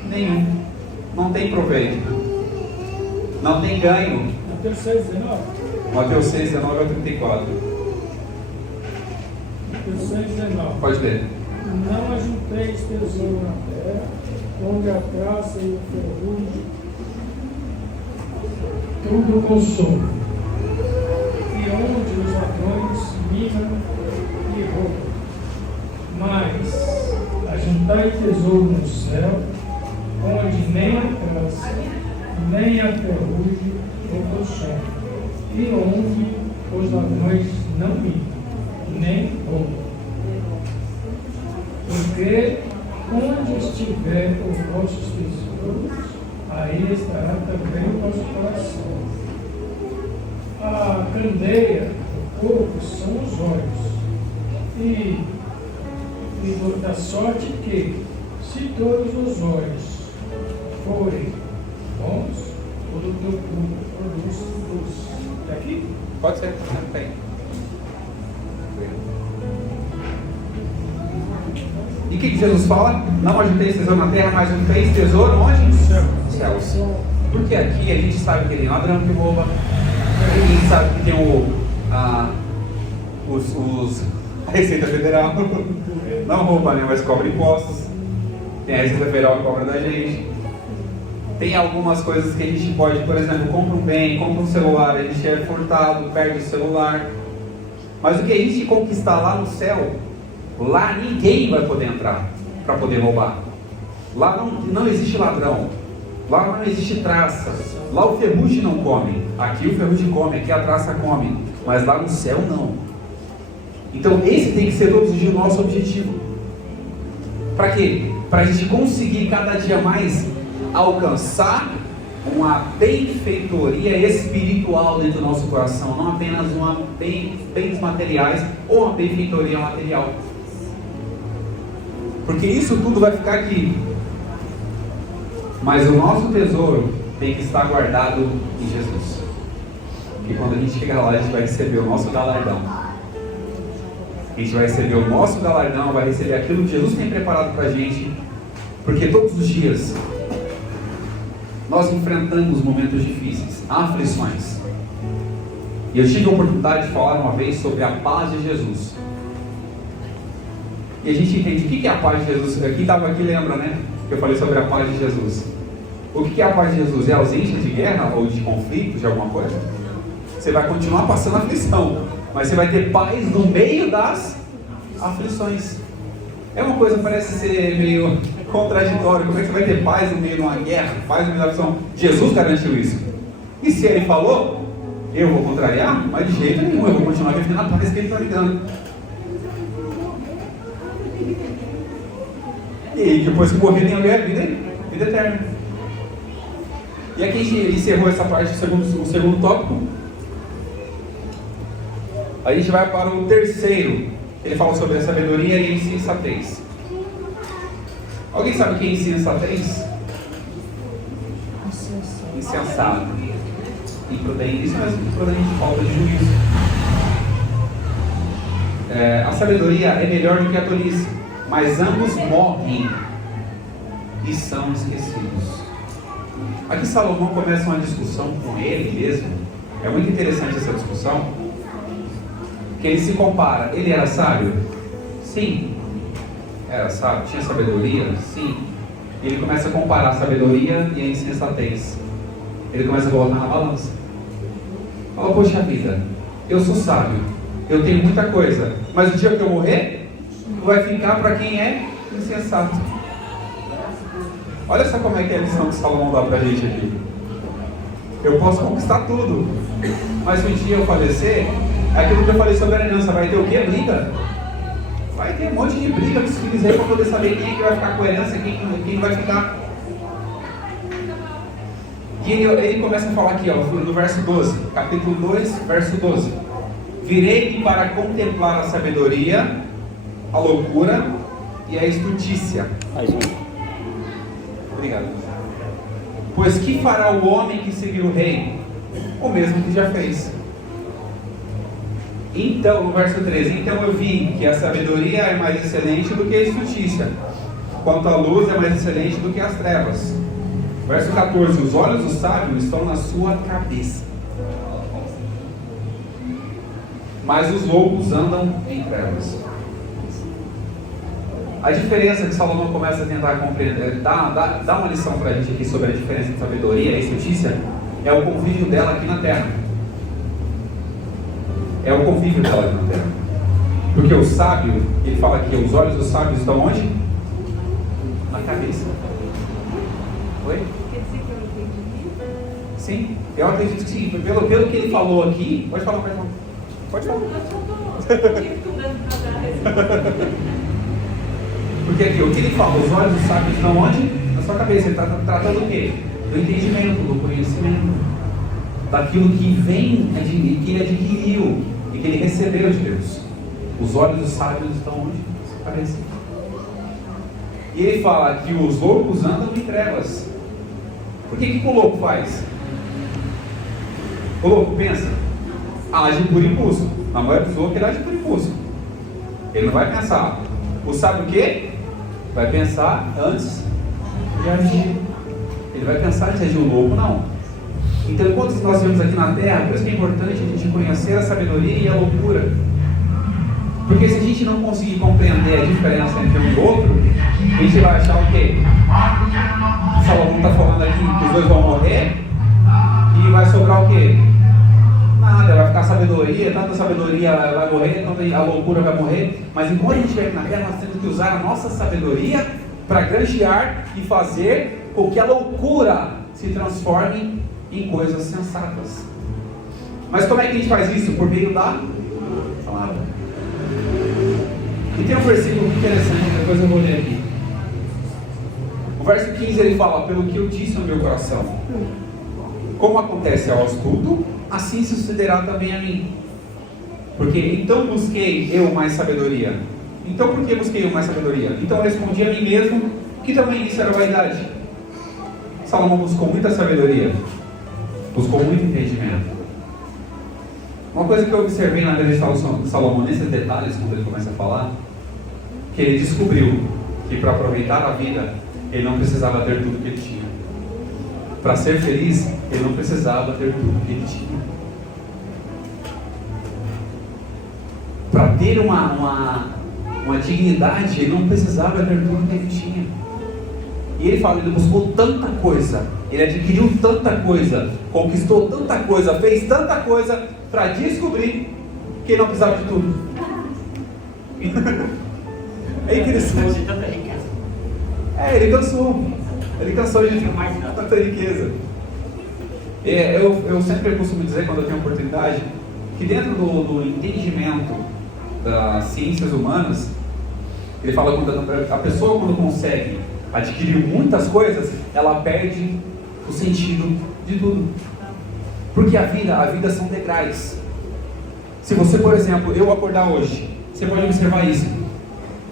Nenhum. Não tem proveito. Não tem ganho. Mateus 6:19. Mateus 6:19 ao 34. Mateus 6:19. Pode ler. Não ajunteis tesouro na terra, onde a traça e o ferrugem tudo consome, e onde os ladrões minam e roubam. Mas ajuntai tesouro no céu, onde nem a traça, nem a ferrugem o consome, e onde os ladrões não entram, nem roubam. Porque onde estiver os vossos tesouros, aí estará também o vosso coração. A candeia do corpo são os olhos, e da sorte que, se todos os olhos forem bons, todo o teu corpo produz luz. Está aqui? Pode ser, tem. E o que Jesus fala? Não ajunteis tesouro na terra, mas ajunteis tesouro onde? Nos céus. Porque aqui a gente sabe que tem ladrão que rouba, a gente sabe que tem a Receita Federal, não rouba, né, mas cobra impostos. Tem a Receita Federal que cobra da gente. Tem algumas coisas que a gente pode, por exemplo, compra um bem, compra um celular, a gente é furtado, perde o celular. Mas o que a gente conquistar lá no céu, lá ninguém vai poder entrar para poder roubar. Lá não existe ladrão, lá não existe traça, lá o ferrugem não come. Aqui o ferrugem come, aqui a traça come, mas lá no céu não. Então esse tem que ser todos os dias o nosso objetivo. Para quê? Para a gente conseguir cada dia mais alcançar uma benfeitoria espiritual dentro do nosso coração, não apenas bens materiais ou uma benfeitoria material. Porque isso tudo vai ficar aqui. Mas o nosso tesouro tem que estar guardado em Jesus. E quando a gente chegar lá, a gente vai receber o nosso galardão. A gente vai receber o nosso galardão, vai receber aquilo que Jesus tem preparado para a gente. Porque todos os dias nós enfrentamos momentos difíceis, aflições. E eu tive a oportunidade de falar uma vez sobre a paz de Jesus. E a gente entende o que é a paz de Jesus. Quem estava aqui lembra, né? Que eu falei sobre a paz de Jesus. O que é a paz de Jesus? É a ausência de guerra ou de conflito, de alguma coisa? Você vai continuar passando aflição, mas você vai ter paz no meio das aflições. É uma coisa que parece ser meio contraditório. Como é que você vai ter paz no meio de uma guerra? Paz no meio da aflição? Jesus garantiu isso. E se ele falou, eu vou contrariar? Mas de jeito nenhum, eu vou continuar vivendo a paz que ele está me dando. E depois que morrer, tem a vida eterna. E aqui a gente encerrou essa parte do segundo tópico. A gente vai para o terceiro. Ele fala sobre a sabedoria e a insensatez. Alguém sabe o que é insensatez? Insensato. Imprudente. Isso mesmo, imprudente, falta de juízo. A sabedoria é melhor do que a tolice, mas ambos morrem e são esquecidos. Aqui Salomão começa uma discussão com ele mesmo. É muito interessante essa discussão, que ele se compara. Ele era sábio? Sim. Era sábio? Tinha sabedoria? Sim. E ele começa a comparar a sabedoria e a insensatez. Ele começa a colocar na balança. Fala, poxa vida, eu sou sábio, eu tenho muita coisa, mas o dia que eu morrer, vai ficar para quem é insensato. Olha só como é que é a lição que Salomão dá para a gente aqui. Eu posso conquistar tudo, mas se um dia eu falecer, aquilo que eu falei sobre a herança, vai ter o quê? Briga? Vai ter um monte de briga nos filhos aí para poder saber quem é que vai ficar com a herança e quem vai ficar. E ele começa a falar aqui, ó, no verso 12, capítulo 2, verso 12. Virei-me para contemplar a sabedoria, a loucura e a estultícia. Obrigado. Pois que fará o homem que seguir o rei? O mesmo que já fez. Então, no verso 13, então eu vi que a sabedoria é mais excelente do que a estultícia, quanto a luz é mais excelente do que as trevas. Verso 14, os olhos do sábio estão na sua cabeça, mas os loucos andam em trevas. A diferença que Salomão começa a tentar compreender, dá uma lição para a gente aqui sobre a diferença entre sabedoria e estultícia, é o convívio dela aqui na terra. É o convívio dela aqui na terra. Porque o sábio, ele fala que os olhos dos sábios estão onde? Na cabeça. Oi? Quer dizer que eu entendi? Sim, eu acredito que sim. Pelo que ele falou aqui, pode falar mais uma. Pode falar. Eu só estou estudando para dar Porque aqui, o que ele fala, os olhos dos sábios estão onde? Na sua cabeça. Ele está tratando o quê? Do entendimento, do conhecimento, daquilo que vem, que ele adquiriu e que ele recebeu de Deus. Os olhos dos sábios estão onde? Na sua cabeça. E ele fala que os loucos andam em trevas. Por que o louco faz? O louco pensa, age por impulso. A maioria dos loucos ele age por impulso. Ele não vai pensar. O sábio o quê? Vai pensar antes de agir. Ele vai pensar antes de agir. O louco não. Então, enquanto nós vivemos aqui na Terra, por isso que é importante a gente conhecer a sabedoria e a loucura. Porque se a gente não conseguir compreender a diferença entre um e outro, a gente vai achar o quê? O Salomão está falando aqui que os dois vão morrer e vai sobrar o quê? Nada, vai ficar sabedoria, tanta sabedoria vai morrer, tanta a loucura vai morrer. Mas enquanto a gente estiver na Terra, nós temos que usar a nossa sabedoria para granjear e fazer com que a loucura se transforme em coisas sensatas. Mas como é que a gente faz isso? Por meio da palavra. E tem um versículo muito interessante, depois eu vou ler aqui. O verso 15 ele fala: pelo que eu disse no meu coração, como acontece ao estudo, assim sucederá também a mim. Porque então busquei eu mais sabedoria. Então por que busquei eu mais sabedoria? Então respondi a mim mesmo que também isso era vaidade. Salomão buscou muita sabedoria, buscou muito entendimento. Uma coisa que eu observei na vida de Salomão, nesses detalhes, quando ele começa a falar, que ele descobriu que para aproveitar a vida, ele não precisava ter tudo que ele tinha. Para ser feliz, ele não precisava ter tudo que ele tinha. Para ter uma dignidade, ele não precisava ter tudo que ele tinha. E ele fala, ele buscou tanta coisa, ele adquiriu tanta coisa, conquistou tanta coisa, fez tanta coisa, para descobrir que ele não precisava de tudo. É interessante. Ele cansou de ter mais tanta riqueza. Eu sempre costumo dizer, quando eu tenho oportunidade, que dentro do entendimento das ciências humanas, ele fala que a pessoa, quando consegue adquirir muitas coisas, ela perde o sentido de tudo. Porque a vida são degraus. Se você, por exemplo, eu acordar hoje, você pode observar isso.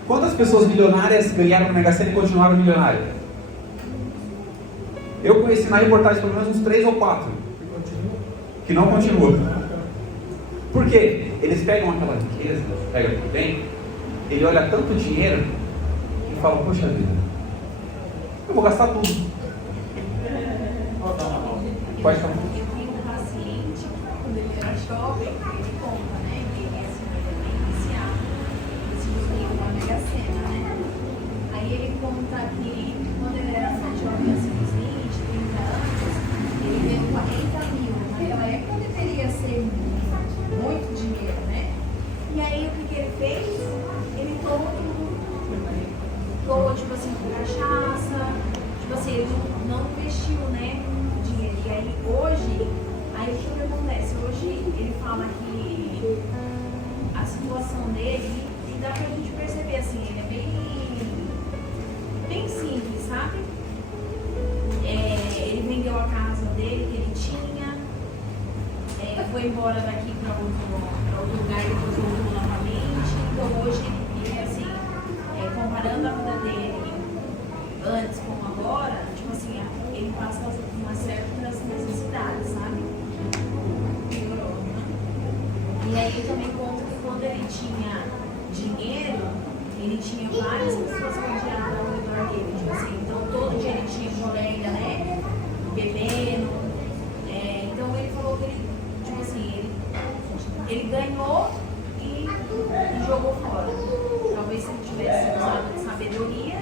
Quantas pessoas milionárias ganharam na Mega Sena e continuaram milionárias? Eu conheci na reportagem pelo menos uns 3 ou 4 que não continuam. Por quê? Eles pegam aquela riqueza, pegam tudo bem, ele olha tanto dinheiro e fala, poxa vida, eu vou gastar tudo. Pode falar. Eu tenho um paciente, quando ele era jovem, ele conta, né? Que ele assim, bem viciado, decidiu uma Mega Sena, né? Aí ele conta que quando ele era mais jovem, assim, uns 20, 30 anos, ele deu 40 mil. Naquela época deveria ser muito dinheiro, né? E aí o que ele fez? Ele tomou, tipo assim, com cachaça, tipo assim, ele não investiu, né? E aí hoje, o que acontece? Hoje ele fala que a situação dele, e dá pra gente perceber assim, ele é bem simples, sabe? Ele vendeu a casa dele que ele tinha, foi embora daqui para outro lugar e depois voltou novamente. Então hoje ele assim, comparando a vida dele antes com agora, tipo assim, ele passa umas certas necessidades, sabe? E aí eu também conto que quando ele tinha dinheiro, ele tinha várias pessoas que odiavam ao redor dele, tipo assim, então todo dia ele tinha colega, né? Bebendo. Então ele falou que ele, tipo assim, ele ganhou e jogou fora. Talvez se ele tivesse usado de sabedoria,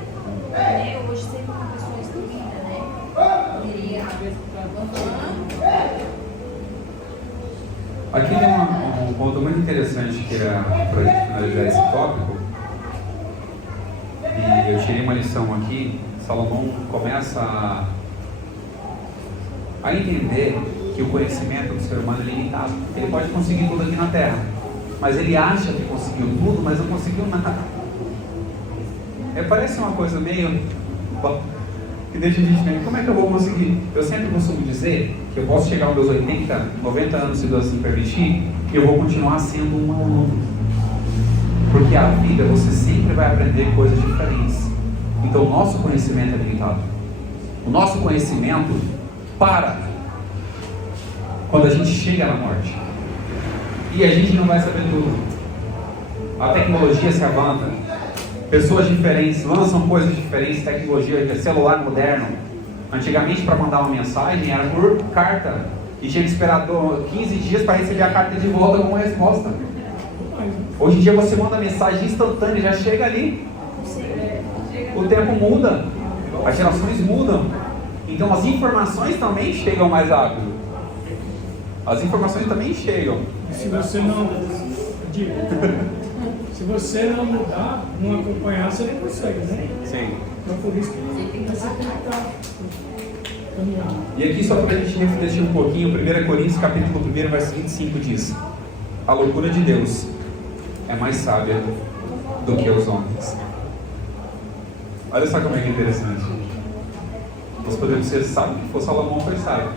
né? Hoje seria uma pessoa instruída, né? Poderia. Aqui tem um ponto muito interessante que era para a gente finalizar esse tópico. E eu tirei uma lição aqui. Salomão começa a entender que o conhecimento do ser humano é limitado. Ele pode conseguir tudo aqui na Terra, mas ele acha que conseguiu tudo, mas não conseguiu nada. Parece uma coisa meio que deixa a gente ver, como é que eu vou conseguir? Eu sempre costumo dizer que eu posso chegar aos meus 80, 90 anos, se Deus assim permitir, e eu vou continuar sendo um aluno. Porque a vida, você sempre vai aprender coisas diferentes. Então o nosso conhecimento é limitado. O nosso conhecimento para quando a gente chega na morte. E a gente não vai saber tudo. A tecnologia se avança. Pessoas diferentes lançam coisas diferentes, tecnologia, celular moderno. Antigamente, para mandar uma mensagem, era por carta. E tinha que esperar 15 dias para receber a carta de volta com uma resposta. Hoje em dia você manda mensagem instantânea, já chega ali. O tempo muda, as gerações mudam. Então as informações também chegam mais rápido. As informações também chegam. Se você não... Se você não mudar, não acompanhar, você não consegue, né? Sim. Então por isso que você tem que estar caminhando. E aqui só para a gente refletir um pouquinho, 1 Coríntios capítulo 1, verso 25 diz: a loucura de Deus é mais sábia do que os homens. Olha só como é que é interessante. Nós podemos ser sábios, que fosse Salomão foi sábio.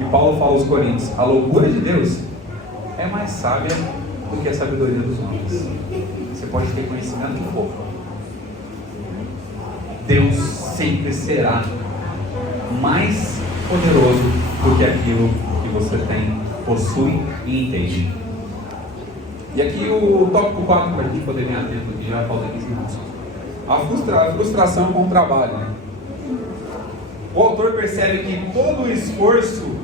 E Paulo fala aos Coríntios: a loucura de Deus é mais sábia do que a sabedoria dos homens. Você pode ter conhecimento do pouco. Deus sempre será mais poderoso do que aquilo que você tem, possui e entende. E aqui o tópico 4, para a gente poder ganhar tempo, que já falta 15 minutos. A frustração com o trabalho. O autor percebe que todo o esforço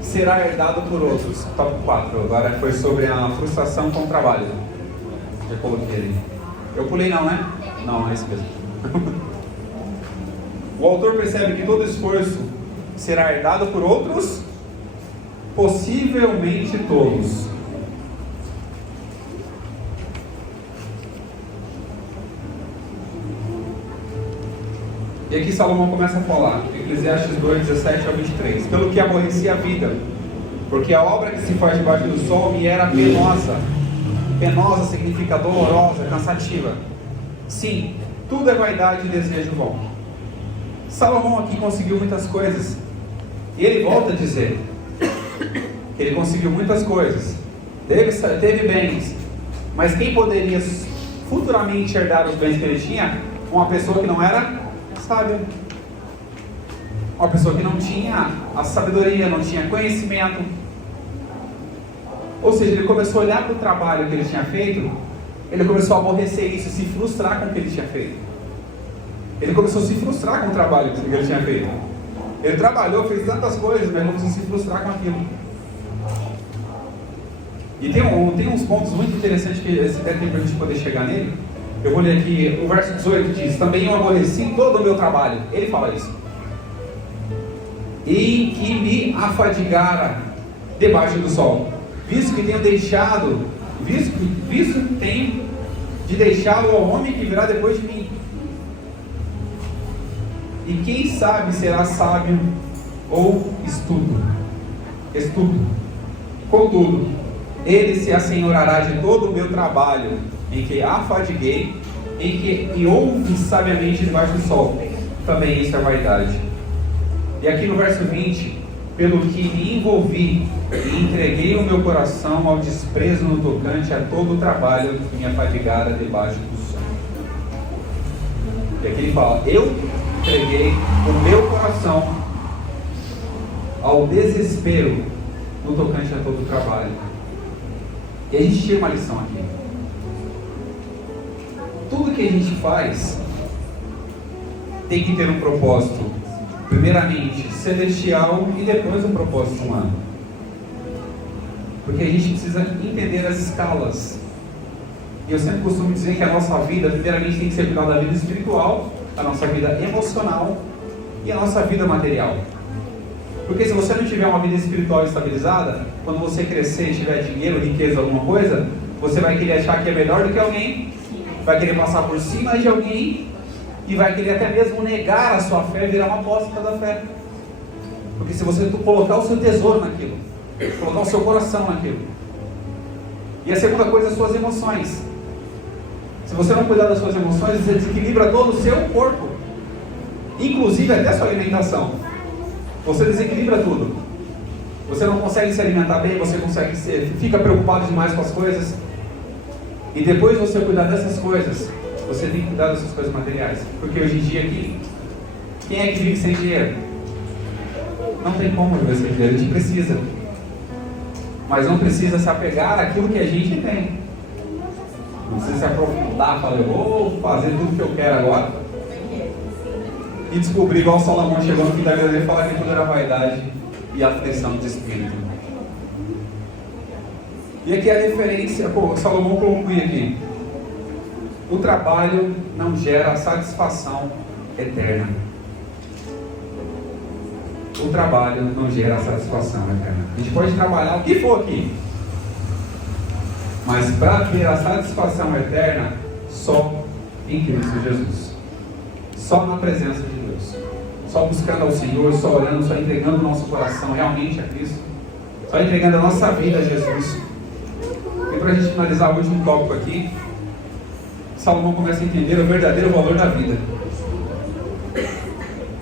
será herdado por outros. Tópico 4, agora foi sobre a frustração com o trabalho. Já coloquei ali. Eu pulei não, né? Não, é isso mesmo. O autor percebe que todo esforço será herdado por outros, possivelmente todos. E aqui Salomão começa a falar, Eclesiastes 2, 17 ao 23. Pelo que aborreci a vida, porque a obra que se faz debaixo do sol me era penosa. Penosa significa dolorosa, cansativa. Sim, tudo é vaidade e desejo bom. Salomão aqui conseguiu muitas coisas. E ele volta a dizer que ele conseguiu muitas coisas. Teve bens. Mas quem poderia futuramente herdar os bens que ele tinha? Uma pessoa que não era sábia. Uma pessoa que não tinha a sabedoria, não tinha conhecimento. Ou seja, ele começou a olhar para o trabalho que ele tinha feito, ele começou a aborrecer isso, se frustrar com o que ele tinha feito. Ele começou a se frustrar com o trabalho que ele tinha feito. Ele trabalhou, fez tantas coisas, mas começou a se frustrar com aquilo. E tem uns pontos muito interessantes que se der tempo para a gente poder chegar nele. Eu vou ler aqui, o verso 18 diz: também eu aborreci todo o meu trabalho. Ele fala isso. Em que me afadigara debaixo do sol, visto que tenho deixado, visto tenho de deixá-lo ao homem que virá depois de mim. E quem sabe será sábio ou estudo. Contudo, ele se assenhorará de todo o meu trabalho, em que afadiguei, e ouve sabiamente debaixo do sol. Também isso é vaidade. E aqui no verso 20, pelo que me envolvi e entreguei o meu coração ao desprezo no tocante a todo o trabalho que me afadigara debaixo do sol. E aqui ele fala: eu entreguei o meu coração ao desespero no tocante a todo o trabalho. E a gente tira uma lição aqui. Tudo que a gente faz tem que ter um propósito, primeiramente celestial e depois um propósito humano. Porque a gente precisa entender as escalas. E eu sempre costumo dizer que a nossa vida, primeiramente, tem que ser cuidar da vida espiritual, a nossa vida emocional e a nossa vida material. Porque se você não tiver uma vida espiritual estabilizada, quando você crescer e tiver dinheiro, riqueza, alguma coisa, você vai querer achar que é melhor do que alguém, vai querer passar por cima de alguém e vai querer até mesmo negar a sua fé, virar uma apóstata da fé. Porque se você colocar o seu tesouro naquilo, colocar o seu coração naquilo. E a segunda coisa, as suas emoções. Se você não cuidar das suas emoções, você desequilibra todo o seu corpo, inclusive até a sua alimentação. Você desequilibra tudo. Você não consegue se alimentar bem, você fica preocupado demais com as coisas. E depois de você cuidar dessas coisas, você tem que cuidar dessas coisas materiais. Porque hoje em dia aqui, quem é que vive sem dinheiro? Não tem como viver sem dinheiro, a gente precisa. Mas não precisa se apegar àquilo que a gente tem. Não precisa se aprofundar, falar, eu vou fazer tudo que eu quero agora. E descobrir, igual Salomão chegou no fim da vida dele, falar que tudo era vaidade e aflição de espírito. E aqui a referência, Salomão conclui aqui: o trabalho não gera satisfação eterna. O trabalho não gera satisfação eterna. A gente pode trabalhar o que for aqui, mas para ter a satisfação eterna, só em Cristo Jesus. Só na presença de Deus. Só buscando ao Senhor, só orando, só entregando o nosso coração realmente a Cristo. Só entregando a nossa vida a Jesus. E para a gente finalizar o último tópico aqui, Salomão começa a entender o verdadeiro valor da vida.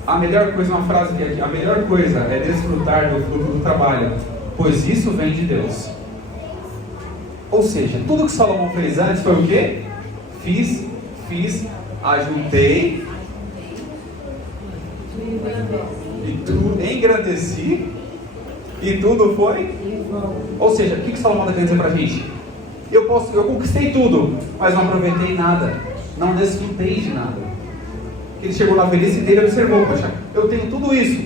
A melhor coisa, uma frase que aqui, a melhor coisa é desfrutar do fruto do trabalho, pois isso vem de Deus. Ou seja, tudo que Salomão fez antes foi o quê? Fiz, ajuntei, e tudo engrandeci, e tudo foi. Ou seja, o que Salomão está querendo dizer para a gente? Eu conquistei tudo, mas não aproveitei nada, não desfrutei de nada. Ele chegou na velhice dele e observou, poxa, eu tenho tudo isso.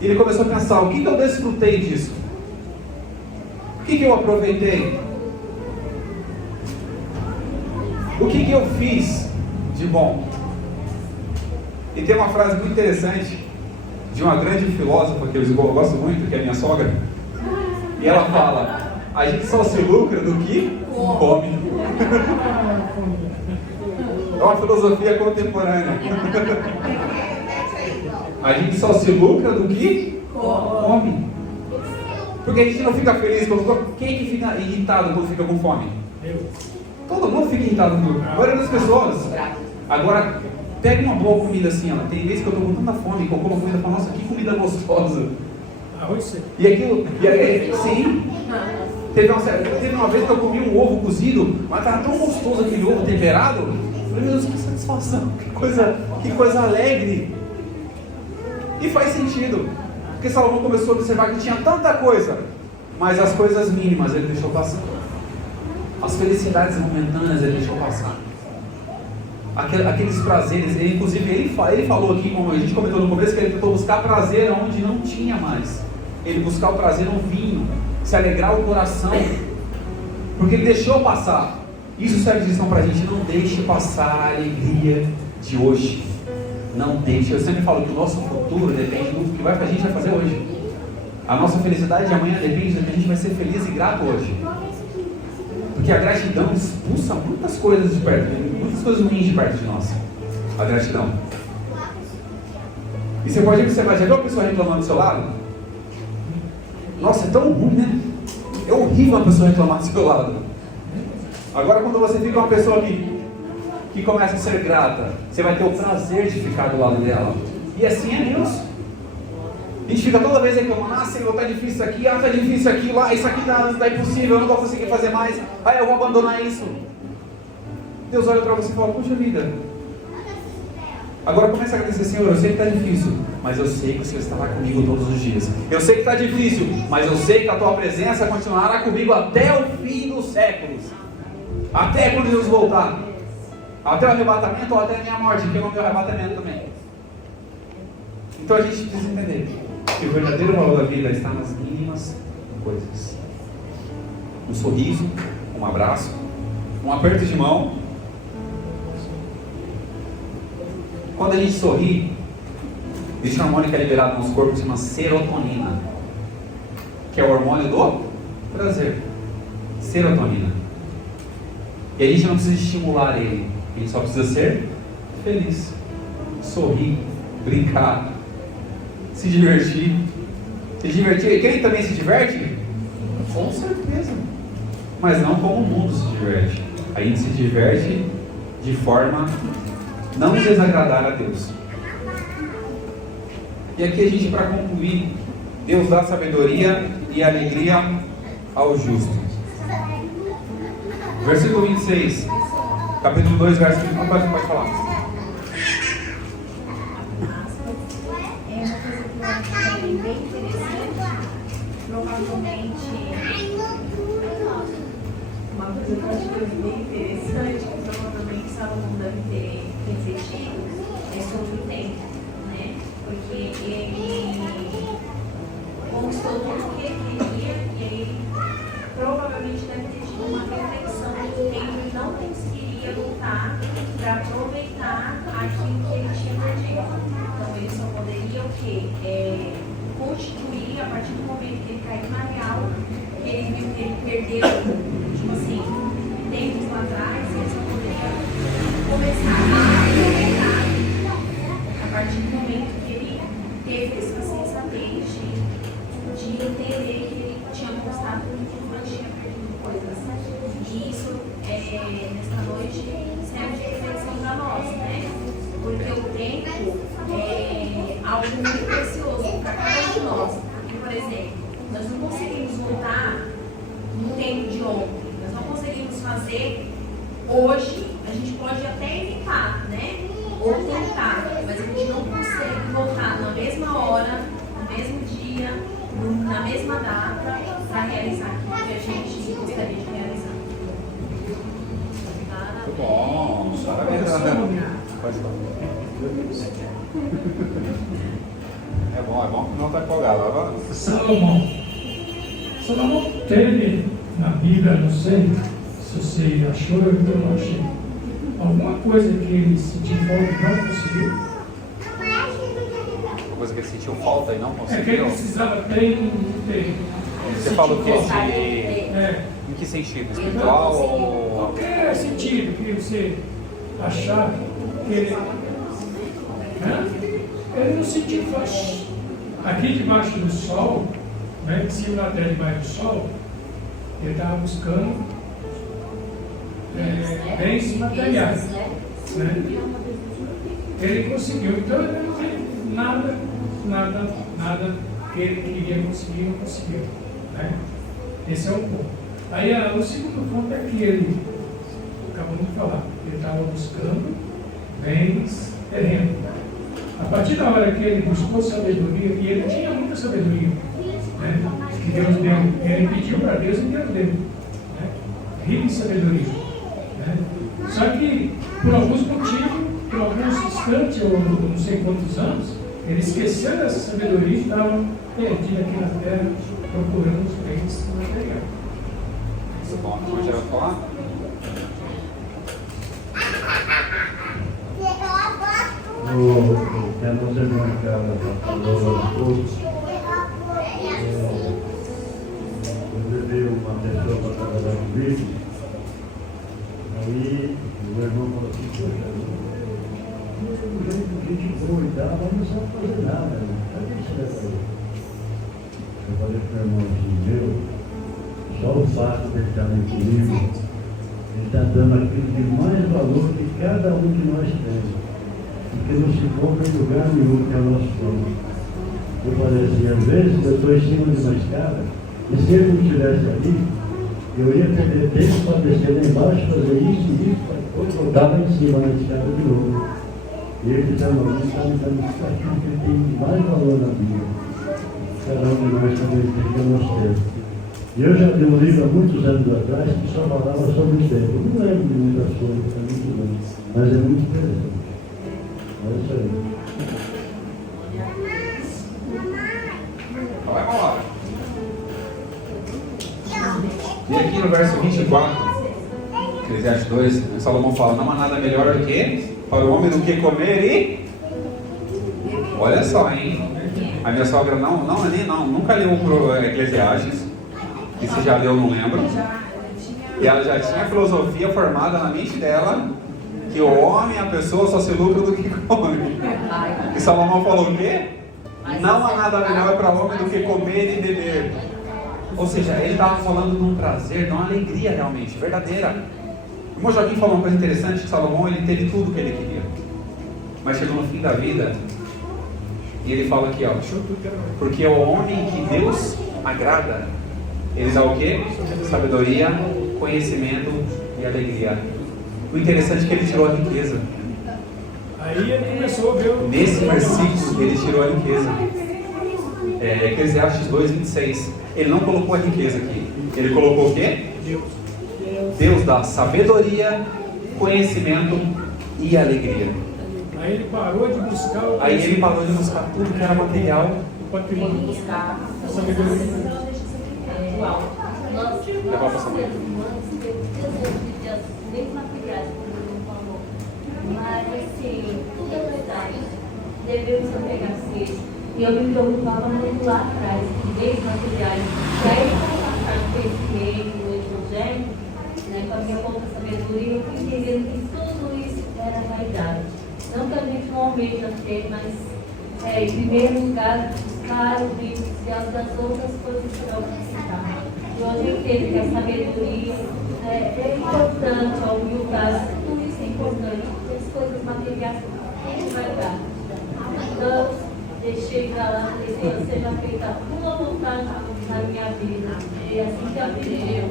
E ele começou a pensar, o que eu desfrutei disso? O que eu aproveitei? O que eu fiz de bom? E tem uma frase muito interessante de uma grande filósofa que eu gosto muito, que é a minha sogra. E ela fala, a gente só se lucra do que come. É uma filosofia contemporânea. A gente só se lucra do que come. Porque a gente não fica feliz quando... Quem que fica irritado quando fica com fome? Todo mundo fica irritado com tudo. A maioria das pessoas. Agora, pega uma boa comida assim, ó. Tem vezes que eu estou com tanta fome que eu como comida e falo, nossa, que comida gostosa. E aquilo... sim. Teve uma vez que eu comi um ovo cozido, mas estava tão gostoso aquele ovo temperado. Eu falei, meu Deus, que satisfação, que coisa alegre. E faz sentido, porque Salomão começou a observar que tinha tanta coisa, mas as coisas mínimas ele deixou passar. As felicidades momentâneas ele deixou passar. Aqueles prazeres, inclusive ele falou aqui, como a gente comentou no começo, que ele tentou buscar prazer onde não tinha mais. Ele buscar o prazer no vinho, se alegrar o coração, porque ele deixou passar. Isso serve de lição para a gente. Não deixe passar a alegria de hoje. Não deixe. Eu sempre falo que o nosso futuro depende do que a gente vai fazer hoje. A nossa felicidade de amanhã depende do que a gente vai ser feliz e grato hoje. Porque a gratidão expulsa muitas coisas de perto, muitas coisas ruins de perto de nós. A gratidão. E você pode observar, já viu a pessoa reclamando do seu lado? Nossa, é tão ruim, né? É horrível uma pessoa reclamar do seu lado. Agora, quando você fica uma pessoa que começa a ser grata, você vai ter o prazer de ficar do lado dela. E assim é Deus. A gente fica toda vez reclamando, Senhor, está difícil isso aqui, está difícil isso aqui, isso aqui está impossível, eu não vou conseguir fazer mais, eu vou abandonar isso. Deus olha para você e fala, puxa vida. Agora começa a agradecer, Senhor, eu sei que está difícil, mas eu sei que o Senhor estará comigo todos os dias. Eu sei que está difícil, mas eu sei que a Tua presença continuará comigo até o fim dos séculos. Até quando Jesus voltar. Até o arrebatamento ou até a minha morte, que é o meu arrebatamento também. Então a gente precisa entender que o verdadeiro valor da vida está nas mínimas coisas. Um sorriso, um abraço, um aperto de mão. Quando a gente sorri, existe um hormônio que é liberado no nosso corpo que se chama serotonina, que é o hormônio do prazer. Serotonina. E a gente não precisa estimular ele, a gente só precisa ser feliz, sorrir, brincar, se divertir. Se divertir, e quem também se diverte? Com certeza. Mas não como o mundo se diverte. A gente se diverte de forma não desagradar a Deus. E aqui a gente, para concluir, Deus dá sabedoria e alegria ao justo. Versículo 26, capítulo 2, verso 1, pode falar. É uma coisa que eu acho também bem interessante. Provavelmente, uma coisa que eu acho que é bem interessante, que provavelmente Salomão deve ter refletido, é sobre o tempo, né? Porque ele conquistou tudo o que ele queria e ele provavelmente deve ter tido uma reflexão de que ele não conseguiria lutar para aproveitar aquilo que ele tinha perdido. Então ele só poderia o quê? Constituir a partir do momento que ele caiu na real, que ele viu que ele perdeu, tipo assim, tempos lá atrás, ele só poderia começar a aproveitar a partir do momento que ele teve essa sensatez de entender que ele tinha conquistado tudo, mas tinha perdido coisas. E isso, nesta noite, serve de reflexão para nós, né? Porque o tempo é algo muito precioso para cada um de nós. Porque, por exemplo, nós não conseguimos voltar no tempo de ontem. Nós não conseguimos fazer hoje. A gente pode até evitar, né? Ou tentar, mas a gente não consegue voltar na mesma hora, no mesmo dia, na mesma data, para realizar aquilo que a gente gostaria de realizar. Muito bom, parabéns. Pode falar. É bom que não está empolgado. Salomão teve na Bíblia, não sei se você achou, eu não achei, alguma coisa que ele sentiu falta e não conseguiu? Uma coisa que ele sentiu falta e não conseguiu? É que ele precisava ter. Você fala o que? Em que sentido? Espiritual ou... Qualquer sentido que você achar que ele... Ele não sentiu falta. Aqui debaixo do sol, né, em cima da terra debaixo do sol, ele estava buscando bens materiais. Né? Ele conseguiu, então ele não tem nada que ele queria conseguir, não conseguiu. Né? Esse é o ponto. Aí o segundo ponto é que ele, acabamos de falar, ele estava buscando bens terrenos. A partir da hora que ele buscou sabedoria, e ele tinha muita sabedoria, né, que Deus deu, ele pediu para Deus e Deus deu, né, rico em sabedoria. Né. Só que, por alguns motivos, por alguns instantes, ou não sei quantos anos, ele esqueceu dessa sabedoria e estava perdido aqui na terra, procurando os bens materiais. Muito bom, então já vai falar? O que a nossa irmã Carla falou há pouco, eu levei uma pessoa para trabalhar comigo, aí o meu irmão falou assim, poxa, do jeito que a gente boa e tal, mas não sabe fazer nada, o que você vai fazer? Eu falei para o meu irmão assim, só o fato de ele estar comigo, ele está dando aquilo de mais valor que cada um de nós tem. Porque não se encontra em lugar nenhum que é o nosso plano. Eu falei assim, às vezes eu estou em cima de uma escada, e se ele não estivesse ali, eu ia perder tempo para descer lá embaixo, fazer isso e isso, depois voltava em cima na escada de novo. E ele disse, não, ele está me dando aquilo que ele tem mais valor na vida. Cada um de nós também tem que mostrar. E eu já li um livro há muitos anos atrás que só falava sobre o tempo. Eu não lembro de muitas coisas, é muito bom, mas é muito interessante. É isso aí. Vai falar. E aqui no verso 24, Eclesiastes 2, Salomão fala, não há nada melhor do que para o homem do que comer e... Olha só, hein? A minha sogra nunca leu o Eclesiastes. E se já leu, não lembro. E ela já tinha a filosofia formada na mente dela que o homem, a pessoa, só se lucra do que come. E Salomão falou o quê? Não há nada melhor para o homem do que comer e beber. Ou seja, ele estava falando de um prazer, de uma alegria realmente, verdadeira. O irmão Joaquim falou uma coisa interessante, que Salomão ele teve tudo o que ele queria. Mas chegou no fim da vida, e ele fala aqui, ó, porque o homem que Deus agrada, ele dá o quê? Sabedoria, conhecimento e alegria. O interessante é que ele tirou a riqueza. Aí ele começou a ver o... Nesse versículo, ele tirou a riqueza. Eclesiastes 2:26. Ele não colocou a riqueza aqui. Ele colocou o quê? Deus dá sabedoria, conhecimento e alegria. Aí ele parou de buscar o... Aí ele parou de buscar tudo que era material. o patrimônio, buscar a sabedoria. o alto. Nós Levar pra seres São humanos desejamos viver as mesmas materiais que o irmão falou. Mas, assim, tudo é verdade. Devemos apegar-se. E eu me preocupava muito lá atrás, com bens materiais. E aí, com o passar do conhecimento, do evangelho, né, com a minha pouca sabedoria, eu fui entendendo que tudo isso era vaidade. Não que a gente não almeja ter, mas, em primeiro lugar, buscar o bem e as das outras coisas serão acrescentadas. E hoje eu entendo que a sabedoria é importante, a humildade, tudo isso é importante. E as coisas materiais, tudo vai dar. Então, deixei para lá, falei, seja feita a tua vontade na minha vida. E assim que eu aprendi,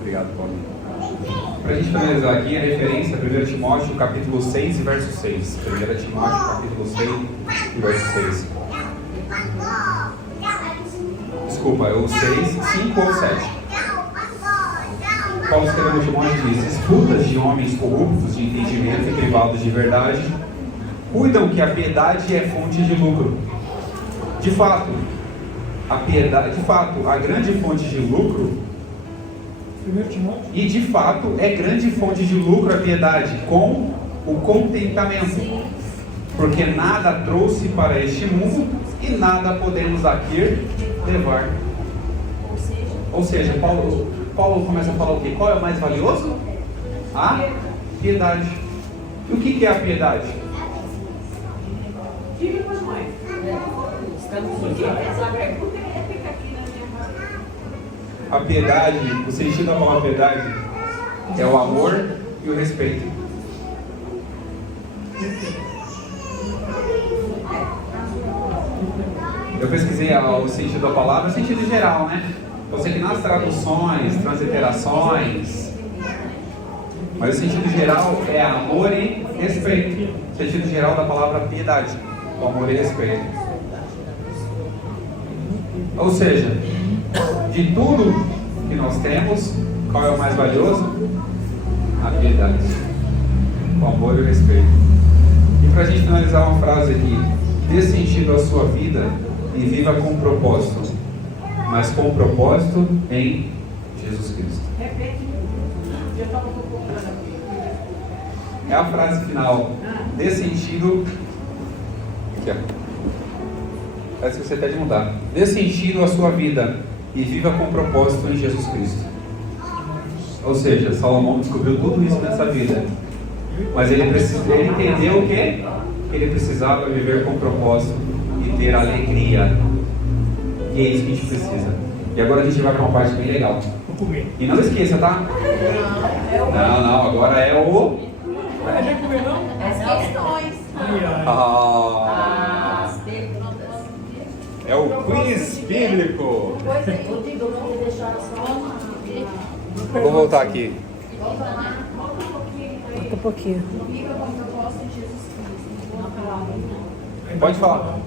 Obrigado, Paulinho. Para a gente finalizar aqui, a referência é 1 Timóteo capítulo 6 e verso 6. 1 Timóteo capítulo 6 e verso 6. Desculpa, é o 6, 5 ou 7. Paulo escreveu no Timóteo e diz: escutas de homens corruptos de entendimento e privados de verdade, cuidam que a piedade é fonte de lucro. De fato, a grande fonte de lucro, 1 Timóteo. e de fato é grande fonte de lucro a piedade, com o contentamento, porque nada trouxe para este mundo e nada podemos aqui levar. Ou seja, Paulo começa a falar o quê? Qual é o mais valioso? A piedade. E o que é a piedade? Diga para as mães. Porque essa pergunta fica aqui na minha mão. A piedade, o sentido da palavra piedade é o amor e o respeito. Eu pesquisei o sentido da palavra, o sentido geral, né? Eu sei que nas traduções, transliterações, mas o sentido geral é amor e respeito. O sentido geral da palavra piedade, o amor e respeito. Ou seja, de tudo que nós temos, qual é o mais valioso? A piedade, o amor e o respeito. E para a gente finalizar uma frase aqui: dê sentido à sua vida e viva com propósito, mas com propósito em Jesus Cristo. Repete. Já estava concordando. É a frase final. Dê sentido. Aqui, ó. Parece que você pede mudar. Dê sentido à sua vida e viva com propósito em Jesus Cristo. Ou seja, Salomão descobriu tudo isso nessa vida, mas ele entendeu o quê? Que ele precisava viver com propósito e ter alegria. E é isso que a gente precisa. E agora a gente vai para uma parte bem legal. Vou comer. E não esqueça, tá? Não, agora é o... Mas já comeu não? As questões. as perguntas. É o quiz bíblico. Pois é. O Digo não me deixaram só. Vou voltar aqui. Volta lá. Volta um pouquinho. Um pouquinho. Viva com propósito em Jesus Cristo. Uma palavra. Pode falar.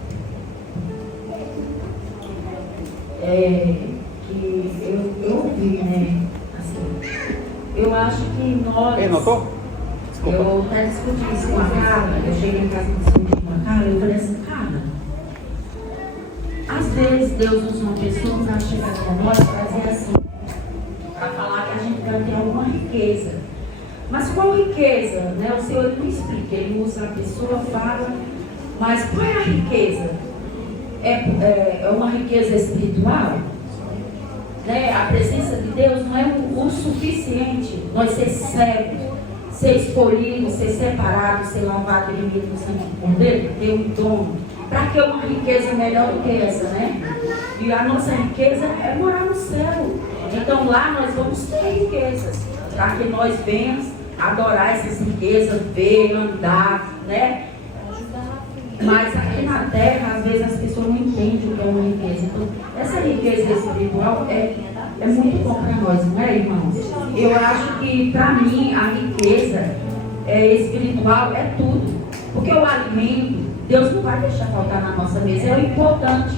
Que eu ouvi, né? Assim, eu acho que nós. Ei, notou? Desculpa. Eu até discuti isso com a Carla. Eu cheguei em casa e discuti com a Carla. Eu falei assim, Carla, às vezes Deus usa uma pessoa para chegar até nós e fazer assim, para falar que a gente vai ter alguma riqueza. Mas qual riqueza? Né? O Senhor não explica. Ele usa a pessoa, fala, mas qual é a riqueza? É uma riqueza espiritual? Né? A presença de Deus não é o suficiente nós ser cegos, ser escolhido, ser separado, ser lavado e remido no sangue do Cordeiro, ter um dom. Para que uma riqueza melhor do que essa, né? E a nossa riqueza é morar no céu. Então lá nós vamos ter riquezas, para que nós venhamos adorar essas riquezas, ver, andar, né? Mas aqui na terra, às vezes as pessoas não entendem o que é uma riqueza. Então, essa riqueza espiritual é muito bom para nós, não é, irmãos? Eu acho que, para mim, a riqueza espiritual é tudo. Porque o alimento, Deus não vai deixar faltar na nossa mesa, é o importante.